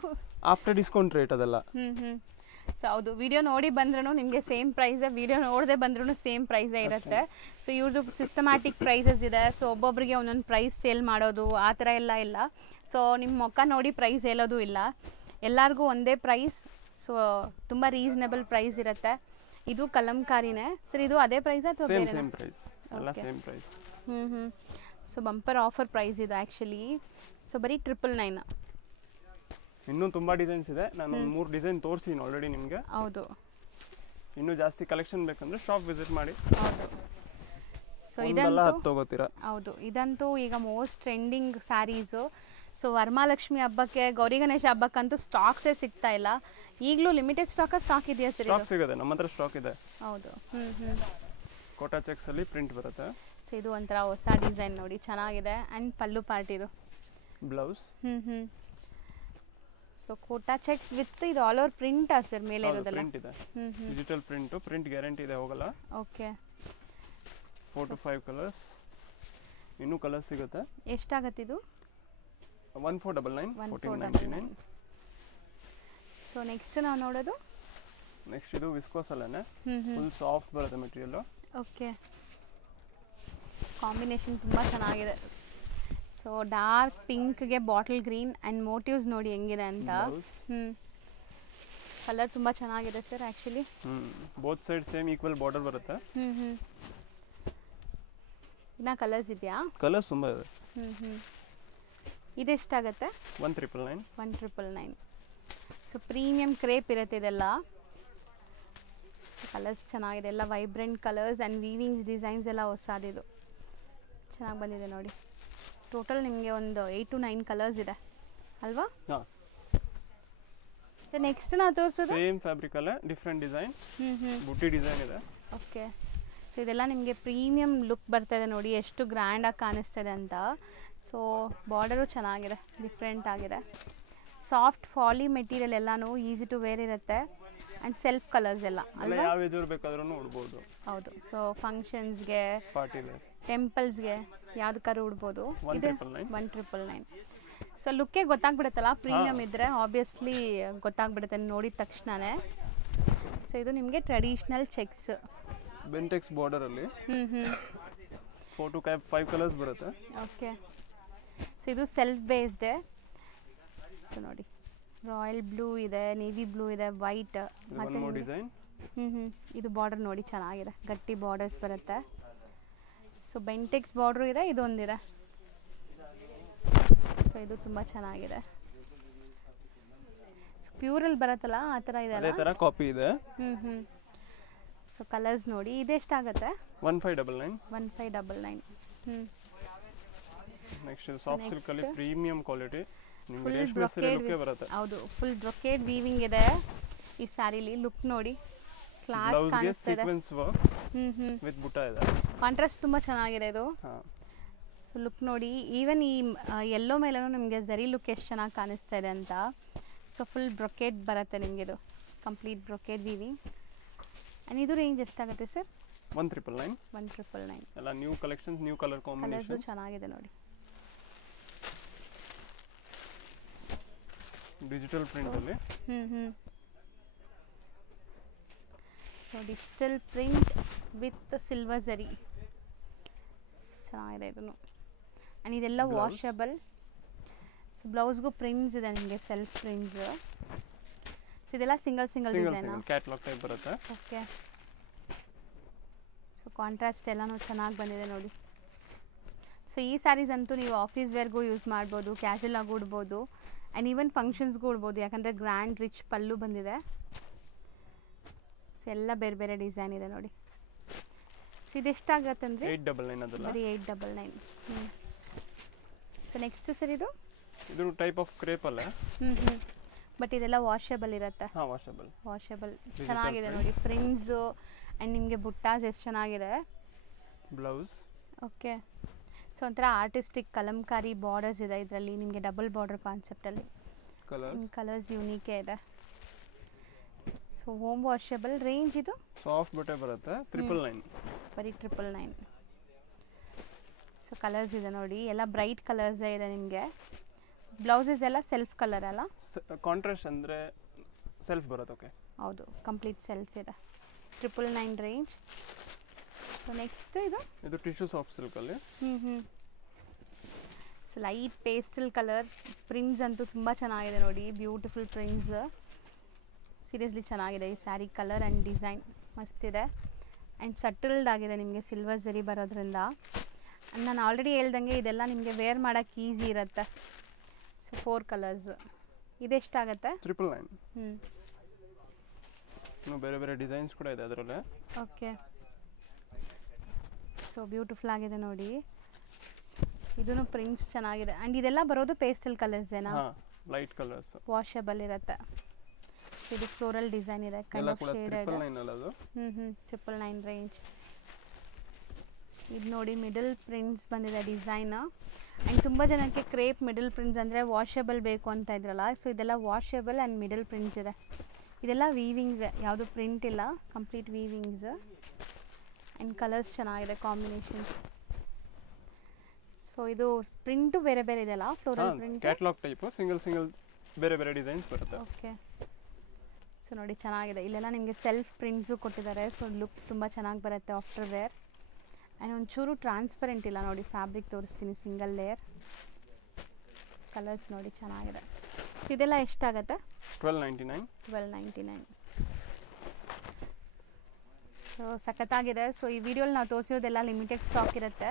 ಆಫ್ಟರ್ ಡಿಸ್ಕೌಂಟ್ ರೇಟ್ ಅದೆಲ್ಲ. ಸೊ ಹೌದು, ವಿಡಿಯೋ ನೋಡಿ ಬಂದ್ರೂ ನಿಮಗೆ ಸೇಮ್ ಪ್ರೈಸೇ, ವಿಡಿಯೋ ನೋಡದೆ ಬಂದ್ರೂ ಸೇಮ್ ಪ್ರೈಸೇ ಇರುತ್ತೆ. ಸೊ ಇವ್ರದ್ದು ಸಿಸ್ಟಮ್ಯಾಟಿಕ್ ಪ್ರೈಸಸ್ ಇದೆ. ಸೊ ಒಬ್ಬೊಬ್ಬರಿಗೆ ಒಂದೊಂದು ಪ್ರೈಸ್ ಸೇಲ್ ಮಾಡೋದು ಆ ಥರ ಎಲ್ಲ ಇಲ್ಲ. ಸೊ ನಿಮ್ಮ ಮುಖ ನೋಡಿ ಪ್ರೈಸ್ ಹೇಳೋದು ಇಲ್ಲ, ಎಲ್ಲರಿಗೂ ಒಂದೇ ಪ್ರೈಸ್. ಸೊ ತುಂಬ ರೀಸನೇಬಲ್ ಪ್ರೈಸ್ ಇರುತ್ತೆ. ಇದು ಕಲಂಕಾರಿನೇ ಸರ್, ಇದು ಅದೇ ಪ್ರೈಸ್ ಅಥವಾ ಬೇರೆ? ಸೇಮ್ ಪ್ರೈಸ್, ಎಲ್ಲ same price. So bumper offer price ಇದು ಆ್ಯಕ್ಚುಲಿ. ಸೊ ಬರೀ 999. ಇನ್ನೂ ತುಂಬ ಡಿಸೈನ್ಸ್ ಇದೆ. ನಾನು 3 ಡಿಸೈನ್ ತೋರಿಸಿದ್ದೀನಿ ಆಲ್ರೆಡಿ ನಿಮಗೆ. ಹೌದು, ಇನ್ನೂ ಜಾಸ್ತಿ ಕಲೆಕ್ಷನ್ ಬೇಕಂದ್ರೆ ಶಾಪ್ ವಿಸಿಟ್ ಮಾಡಿ. ಹೌದು. ಸೊ ಇದೆಲ್ಲ ತಗೋತೀರಾ. ಹೌದು, ಇದಂತೂ ಈಗ most trending sarees. So Varamahalakshmi ಹಬ್ಬಕ್ಕೆ, ಗೌರಿ ಗಣೇಶ ಹಬ್ಬಕ್ಕಂತೂ ಸ್ಟಾಕ್ಸೇ ಸಿಗ್ತಾ ಇಲ್ಲ. ಈಗಲೂ ಲಿಮಿಟೆಡ್ ಸ್ಟಾಕ್ ಇದೆಯಾ ಸರ್? ಸ್ಟಾಕ್ ಸಿಗುತ್ತೆ, ನಮ್ಮ ಹತ್ರ ಸ್ಟಾಕ್ ಇದೆ. ಹೌದು. ಕೋಟಾ ಚೆಕ್ಸ್ ಅಲ್ಲಿ ಪ್ರಿಂಟ್ ಬರುತ್ತೆ. ಸೊ ಇದು ಒಂಥರ ಹೊಸ ಡಿಸೈನ್ ನೋಡಿ, ಚೆನ್ನಾಗಿದೆ. ಆ್ಯಂಡ್ ಪಲ್ಲು ಪಾರ್ಟ್ ಇದು. Blouse. So Kota checks with ಇದು ಆಲ್ ಓವರ್ ಪ್ರಿಂಟ್ ಸರ್ ಮೇಲೆ ಇರೋದಲ್ಲ? ಪ್ರಿಂಟ್ ಇದೆ, ಡಿಜಿಟಲ್ ಪ್ರಿಂಟ್, ಪ್ರಿಂಟ್ ಗ್ಯಾರಂಟಿ ಇದೆ, ಹೋಗಲ್ಲ. ಓಕೆ. 4 to 5 ಕಲರ್ಸ್, ಇನ್ನೂ ಕಲರ್ಸ್ ಸಿಗುತ್ತೆ. ಎಷ್ಟಾಗತ್ತೆ ಇದು? 1499, 1499. ಸೊ ನೆಕ್ಸ್ಟ್ ನಾವು ನೋಡೋದು ನೆಕ್ಸ್ಟ್ ಇದು ವಿಸ್ಕೋಸ್ ಅಲ್ಲೇ ಫುಲ್ ಸಾಫ್ಟ್ ಬರುತ್ತೆ ಮೆಟೀರಿಯಲ್. ಓಕೆ. ಕಾಂಬಿನೇಷನ್ ತುಂಬ ಚೆನ್ನಾಗಿದೆ. ಸೊ ಡಾರ್ಕ್ ಪಿಂಕ್ಗೆ ಬಾಟಲ್ ಗ್ರೀನ್ ಆ್ಯಂಡ್ ಮೋಟಿವ್ಸ್ ನೋಡಿ ಹೆಂಗಿದೆ ಅಂತ. ಕಲರ್ ತುಂಬ ಚೆನ್ನಾಗಿದೆ sir actually. Both side same equal border ಬರುತ್ತೆ. ಇನ್ನ ಕಲರ್ಸ್ ಇದೆಯಾ? ಕಲರ್ಸ್ ತುಂಬ ಇದೆ. ಇದೆಷ್ಟಾಗತ್ತೆ? 1999. 1999. ಸೊ ಪ್ರೀಮಿಯಂ ಕ್ರೇಪ್ ಇರುತ್ತೆ ಇದೆಲ್ಲ. ಕಲರ್ಸ್ ಚೆನ್ನಾಗಿದೆ, ಎಲ್ಲ vibrant colours and weavings designs ಎಲ್ಲ ಹೊಸದಿದು ಚೆನ್ನಾಗಿ ಬಂದಿದೆ ನೋಡಿ. ಟೋಟಲ್ ನಿಮಗೆ ಒಂದು 8 to 9 ಕಲರ್ಸ್ ಇದೆ ಅಲ್ವಾ? ಹಾಂ. ನೆಕ್ಸ್ಟ್ ನಾವು ತೋರಿಸೋದು ಸೇಮ್ ಫ್ಯಾಬ್ರಿಕ್ ಅಲ್ಲೇ ಡಿಫ್ರೆಂಟ್ ಡಿಸೈನ್, ಬುಟ್ಟಿ ಡಿಸೈನ್ ಇದೆ. ಓಕೆ. ಸೊ ಇದೆಲ್ಲ ನಿಮಗೆ ಪ್ರೀಮಿಯಂ ಲುಕ್ ಬರ್ತಾಯಿದೆ ನೋಡಿ, ಎಷ್ಟು ಗ್ರ್ಯಾಂಡಾಗಿ ಕಾಣಿಸ್ತಿದೆ ಅಂತ. ಸೊ ಬಾರ್ಡರು ಚೆನ್ನಾಗಿದೆ, ಡಿಫ್ರೆಂಟ್ ಆಗಿದೆ. ಸಾಫ್ಟ್ ಫಾಲಿ ಮೆಟೀರಿಯಲ್ ಎಲ್ಲನೂ ಈಸಿ ಟು ವೇರ್ ಇರುತ್ತೆ ಆ್ಯಂಡ್ ಸೆಲ್ಫ್ ಕಲರ್ಸ್ ಎಲ್ಲ ಅಲ್ವಾ? ಯಾವ ಎದುರು ಬೇಕಾದ್ರೂ ಉಡ್ಬೋದು. ಹೌದು. ಸೊ ಫಂಕ್ಷನ್ಸ್ಗೆ, ಪಾರ್ಟಿ ವೇರ್, ಟೆಂಪಲ್ಸ್ಗೆ ಯಾವುದಕ್ಕಾದ್ರೂ ಉಡ್ಬೋದು. ಇದು 1999. ಸೊ ಲುಕ್ಕೇ ಗೊತ್ತಾಗ್ಬಿಡುತ್ತಲ್ಲ, ಪ್ರೀಮಿಯಮ್ ಇದ್ದರೆ ಆಬ್ವಿಯಸ್ಲಿ ಗೊತ್ತಾಗ್ಬಿಡುತ್ತೆ ನೋಡಿದ ತಕ್ಷಣವೇ. ಸೊ ಇದು ನಿಮಗೆ ಟ್ರೆಡಿಷ್ನಲ್ ಚೆಕ್ಸ್, ಬೆಂಟೆಕ್ಸ್ ಬಾರ್ಡರ್ ಅಲ್ಲಿ 4 to 5 ಕಲರ್ಸ್ ಬರುತ್ತೆ. ಓಕೆ. ಸೊ ಇದು ಸೆಲ್ಫ್ ಬೇಸ್ಡ್. ಸೊ ನೋಡಿ ರಾಯಲ್ ಬ್ಲೂ ಇದೆ, ನೇವಿ ಬ್ಲೂ ಇದೆ, ವೈಟ್, ಮತ್ತೆ ಡಿಸೈನ್. ಇದು ಬಾರ್ಡರ್ ನೋಡಿ ಚೆನ್ನಾಗಿದೆ, ಗಟ್ಟಿ ಬಾರ್ಡರ್ಸ್ ಬರುತ್ತೆ. ಸೊ ಬೆಂಟೆಕ್ಸ್ ಬಾರ್ಡರ್ ಇದೆ, ಇದೊಂದಿದೆ. ಸೊ ಇದು ತುಂಬ ಚೆನ್ನಾಗಿದೆ. ಸೊ ಪ್ಯೂರಲ್ಲಿ ಬರುತ್ತಲ್ಲ ಆ ಥರ ಇದೆ, ಅದೇ ಥರ ಕಾಪಿ ಇದೆ. ಸೊ ಕಲರ್ಸ್ ನೋಡಿ. ಇದೆಷ್ಟಾಗುತ್ತೆ? 1599. 1599. ನೆಕ್ಸ್ಟ್ ಸಾಫ್ಟ್ ಸಿಲ್ಕ್ ಅಲ್ಲಿ ಪ್ರೀಮಿಯಂ ಕ್ವಾಲಿಟಿ, ನಿಮಗೆ ರೇಷ್ಮೆ ಸೀರೆ ಲುಕ್ ಬರುತ್ತೆ. ಹೌದು, ಫುಲ್ ಬ್ರೊಕೇಡ್ ವೀವಿಂಗ್ ಇದೆ ಈ ಸ್ಯಾರಿಲಿ. ಲುಕ್ ನೋಡಿ, ಕ್ಲಾಸ್ ಕಾಣಿಸ್ತಿದೆ. ಸೀಕ್ವೆನ್ಸ್ ವರ್ಕ್ ವಿತ್ ಬುಟ್ಟ ಇದೆ. ಕಾಂಟ್ರಾಸ್ಟ್ ತುಂಬ ಚೆನ್ನಾಗಿದೆ ಇದು. ಸೊ ಲುಕ್ ನೋಡಿ, ಈವನ್ ಈ ಯೆಲ್ಲೋ ಮೇಲೂ ನಿಮಗೆ ಝರಿ ಲುಕ್ ಎಷ್ಟು ಚೆನ್ನಾಗಿ ಕಾಣಿಸ್ತಾ ಇದೆ ಅಂತ. ಸೊ ಫುಲ್ ಬ್ರೊಕೇಡ್ ಬರುತ್ತೆ ನಿಮಗೆ, ಇದು ಕಂಪ್ಲೀಟ್ ಬ್ರೊಕೇಡ್ ವೀವಿಂಗ್. ಆ್ಯಂಡ್ ಇದು ರೇಂಜ್ ಎಷ್ಟಾಗುತ್ತೆ ಸರ್? 1999. 1999. ಎಲ್ಲ new collections, new colour combination. Colours ಚೆನ್ನಾಗಿದೆ ನೋಡಿ. ಡಿಜಿಟಲ್ ಪ್ರಿಂಟ್ ಅಲ್ಲಿ. So digital print with silver zari ಚೆನ್ನಾಗಿದೆ ಇದನ್ನು. ಆ್ಯಂಡ್ ಇದೆಲ್ಲ ವಾಷಬಲ್. ಸೊ ಬ್ಲೌಸ್ಗೂ ಪ್ರಿಂಟ್ಸ್ ಇದೆ ನಿಮಗೆ, ಸೆಲ್ಫ್ ಪ್ರಿಂಟ್ಸ್. ಸೊ ಇದೆಲ್ಲ ಸಿಂಗಲ್ ಡಿಸೈನ್, ಕ್ಯಾಟಲಾಗ್ ಟೈಪ್ ಬರುತ್ತೆ. ಓಕೆ. ಸೊ ಕಾಂಟ್ರಾಸ್ಟ್ ಎಲ್ಲನೂ ಚೆನ್ನಾಗಿ ಬಂದಿದೆ ನೋಡಿ. ಸೊ ಈ ಸ್ಯಾರೀಸ್ ಅಂತೂ ನೀವು ಆಫೀಸ್ ವೇರ್ಗೂ ಯೂಸ್ ಮಾಡ್ಬೋದು, ಕ್ಯಾಶುವಲ್ ಆಗಿ ಉಡ್ಬೋದು, ಆ್ಯಂಡ್ ಈವನ್ ಫಂಕ್ಷನ್ಸ್ಗೂ ಉಡ್ಬೋದು, ಯಾಕಂದರೆ ಗ್ರ್ಯಾಂಡ್ ರಿಚ್ ಪಲ್ಲು ಬಂದಿದೆ. ಸೊ ಎಲ್ಲ ಬೇರೆ ಬೇರೆ ಡಿಸೈನ್ ಇದೆ ನೋಡಿ. ಸೊ ಇದೆಷ್ಟಾಗತ್ತೆ ಅಂದರೆ 899 ಅದಲ್ಲ, ಬರೀ 899. ಸೊ ನೆಕ್ಸ್ಟ್ ಸರ್ ಇದು ಟೈಪ್ ಆಫ್ ಕ್ರೇಪ್ ಅಲ್ಲ. ಬಟ್ ಇದೆಲ್ಲ ವಾಷಬಲ್ ಇರುತ್ತೆ. ಹಾಂ, ವಾಷಬಲ್ ಚೆನ್ನಾಗಿದೆ ನೋಡಿ. ಪ್ರಿಂಟ್ಸು ಆ್ಯಂಡ್ ನಿಮಗೆ ಬುಟ್ಟಾಸ್ ಎಷ್ಟು ಚೆನ್ನಾಗಿದೆ. ಬ್ಲೌಸ್. ಓಕೆ. ಸೊ ಒಂಥರ ಆರ್ಟಿಸ್ಟಿಕ್ ಕಲಂಕಾರಿ ಬಾರ್ಡರ್ಸ್ ಇದೆ ಇದರಲ್ಲಿ, ನಿಮಗೆ ಡಬಲ್ ಬಾರ್ಡರ್ ಕಾನ್ಸೆಪ್ಟಲ್ಲಿ. ಕಲರ್ಸ್ ಯೂನಿಕೇ ಇದೆ. So home washable. ರೇಂಜ್ ಇದು ಸಾಫ್ಟ್ ಬಟ್ಟೆ ಬರುತ್ತೆ, 999. ಬರೀ 999. ಸೊ ಕಲರ್ಸ್ ಇದೆ ನೋಡಿ, ಎಲ್ಲ ಬ್ರೈಟ್ ಕಲರ್ಸೇ ಇದೆ ನಿಮಗೆ. ಬ್ಲೌಸಸ್ ಎಲ್ಲ ಸೆಲ್ಫ್ ಕಲರ್ ಅಲ್ಲ, ಕಾಂಟ್ರಾಸ್ಟ್ ಅಂದರೆ ಸೆಲ್ಫ್ ಬರುತ್ತೆ. ಓಕೆ, ಹೌದು, ಕಂಪ್ಲೀಟ್ ಸೆಲ್ಫ್ ಇದೆ. 999 ರೇಂಜ್. ಸೊ ನೆಕ್ಸ್ಟ್ ಇದು ಟಿಶ್ಯೂ ಸಾಫ್ಟ್ ಸಿಲ್ಕಲ್ಲಿ. So light pastel colours. Prints ಅಂತೂ ತುಂಬ ಚೆನ್ನಾಗಿದೆ ನೋಡಿ, ಬ್ಯೂಟಿಫುಲ್ ಪ್ರಿಂಟ್ಸ್. ಸೀರಿಯಸ್ಲಿ ಚೆನ್ನಾಗಿದೆ ಈ ಸ್ಯಾರಿ. ಕಲರ್ ಆ್ಯಂಡ್ ಡಿಸೈನ್ ಮಸ್ತಿದೆ ಆ್ಯಂಡ್ ಸಟಲ್ಡ್ ಆಗಿದೆ ನಿಮಗೆ, ಸಿಲ್ವರ್ ಝರಿ ಬರೋದ್ರಿಂದ. ಆ್ಯಂಡ್ ನಾನು ಆಲ್ರೆಡಿ ಹೇಳ್ದಂಗೆ ಇದೆಲ್ಲ ನಿಮಗೆ ವೇರ್ ಮಾಡೋಕ್ಕೆ ಈಸಿ ಇರುತ್ತೆ. So 4 colours. ಇದೆಷ್ಟಾಗತ್ತೆ? 999. ಇನ್ನು ಬೇರೆ ಬೇರೆ ಡಿಸೈನ್ಸ್ ಕೂಡ ಇದೆ ಅದರಲ್ಲೇ. ಓಕೆ. ಸೊ ಬ್ಯೂಟಿಫುಲ್ ಆಗಿದೆ ನೋಡಿ. ಇದೂ ಪ್ರಿಂಟ್ಸ್ ಚೆನ್ನಾಗಿದೆ. ಆ್ಯಂಡ್ ಇದೆಲ್ಲ ಬರೋದು ಪೇಸ್ಟಲ್ ಕಲರ್ಸೇನಾ? ಲೈಟ್ ಕಲರ್ಸ್, ವಾಷಬಲ್ ಇರುತ್ತೆ. ಇದು ಫ್ಲೋರಲ್ ಡಿಸೈನ್ ಇದೆ, ಕೈಂಡ್ ಆಫ್ ಶೇಡೆಡ್. 999 ಅಲ್ಲ ಅದು. 999 ರೇಂಜ್. ಇದು ನೋಡಿ ಮಿಡಲ್ ಪ್ರಿಂಟ್ಸ್ ಬಂದಿದೆ ಡಿಸೈನ್. ಆ್ಯಂಡ್ ತುಂಬ ಜನಕ್ಕೆ ಕ್ರೇಪ್ ಮಿಡಲ್ ಪ್ರಿಂಟ್ಸ್ ಅಂದರೆ ವಾಷೇಬಲ್ ಬೇಕು ಅಂತ ಇದ್ರಲ್ಲ, ಸೊ ಇದೆಲ್ಲ ವಾಷೇಬಲ್ ಆ್ಯಂಡ್ ಮಿಡಲ್ ಪ್ರಿಂಟ್ಸ್ ಇದೆ. ಇದೆಲ್ಲ ವೀವಿಂಗ್ಸ್, ಯಾವುದು ಪ್ರಿಂಟ್ ಇಲ್ಲ, ಕಂಪ್ಲೀಟ್ ವೀವಿಂಗ್ಸ್. ಆ್ಯಂಡ್ ಕಲರ್ಸ್ ಚೆನ್ನಾಗಿದೆ ಕಾಂಬಿನೇಷನ್ಸ್. ಸೊ ಇದು ಪ್ರಿಂಟು ಬೇರೆ ಬೇರೆ ಇದೆಲ್ಲ, floral print, catalogue type, single ಬೇರೆ ಬೇರೆ ಡಿಸೈನ್ಸ್ ಬರುತ್ತೆ. ಓಕೆ. ಸೊ ನೋಡಿ ಚೆನ್ನಾಗಿದೆ. ಇಲ್ಲೆಲ್ಲ ನಿಮಗೆ ಸೆಲ್ಫ್ ಪ್ರಿಂಟ್ಸು ಕೊಟ್ಟಿದ್ದಾರೆ. ಸೊ ಲುಕ್ ತುಂಬ ಚೆನ್ನಾಗಿ ಬರುತ್ತೆ ಆಫ್ಟರ್ ವೇರ್. ಆ್ಯಂಡ್ ಒಂಚೂರು ಟ್ರಾನ್ಸ್ಪರೆಂಟ್ ಇಲ್ಲ ನೋಡಿ, ಫ್ಯಾಬ್ರಿಕ್ ತೋರಿಸ್ತೀನಿ, ಸಿಂಗಲ್ ಲೇಯರ್. ಕಲರ್ಸ್ ನೋಡಿ ಚೆನ್ನಾಗಿದೆ. ಸೊ ಇದೆಲ್ಲ ಎಷ್ಟಾಗುತ್ತೆ? 1299. ಸೊ ಸಖತ್ತಾಗಿದೆ. ಸೊ ಈ ವಿಡಿಯೋಲಿ ನಾವು ತೋರಿಸಿರೋದೆಲ್ಲ ಲಿಮಿಟೆಡ್ ಸ್ಟಾಕ್ ಇರುತ್ತೆ.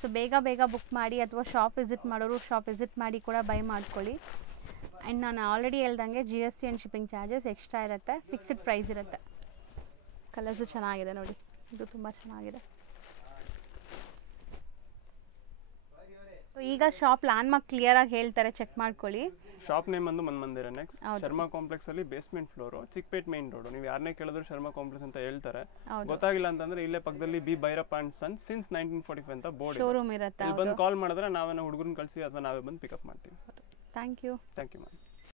ಸೊ ಬೇಗ ಬುಕ್ ಮಾಡಿ, ಅಥವಾ ಶಾಪ್ ವಿಸಿಟ್ ಮಾಡೋರು ಶಾಪ್ ವಿಸಿಟ್ ಮಾಡಿ ಕೂಡ ಬೈ ಮಾಡ್ಕೊಳ್ಳಿ. ಆ್ಯಂಡ್ ನಾನು ಆಲ್ರೆಡಿ ಹೇಳ್ದಂಗೆ GST and shipping charges extra ಇರುತ್ತೆ, ಫಿಕ್ಸ್ಡ್ ಪ್ರೈಸ್ ಇರುತ್ತೆ. ಕಲರ್ಸು ಚೆನ್ನಾಗಿದೆ ನೋಡಿ, ಇದು ತುಂಬ ಚೆನ್ನಾಗಿದೆ. ಈಗ ಶಾಪ್ ಲ್ಯಾಂಡ್ಮಾರ್ಕ್ ಕ್ಲಿಯರಾಗಿ ಹೇಳ್ತಾರೆ, ಚೆಕ್ ಮಾಡ್ಕೊಳ್ಳಿ. ಶಾಪ್ ನೇಮ್ ಅಂದು ಮನ್ಮಂದಿರ ನೆಕ್ಸ್ಟ್ ಶರ್ಮಾ ಕಾಂಪ್ಲೆಕ್ಸ್ ಅಲ್ಲಿ basement floor, Chickpet main road. ನೀವು ಯಾರನ್ನೇ ಕೇಳಿದ್ರು ಶರ್ಮಾ ಕಾಂಪ್ಲೆಕ್ಸ್ ಅಂತ ಹೇಳ್ತಾರೆ. ಗೊತ್ತಾಗಿಲ್ಲ ಅಂತಂದ್ರೆ ಇಲ್ಲೇ ಪಕ್ಕದಲ್ಲಿ B Bhyrappa and sons since 1945 ಅಂತ ಬೋರ್ಡ್ ಶೋರೂಮ್ ಇರುತ್ತೆ. ಬಂದು ಕಾಲ್ ಮಾಡಿದ್ರೆ ನಾವೇನೋ ಹುಡುಗರನ್ನ ಕಳಿಸಿ ಅಥವಾ ನಾವೇ ಬಂದು ಪಿಕಪ್ ಮಾಡ್ತೀವಿ. Thank you ma'am.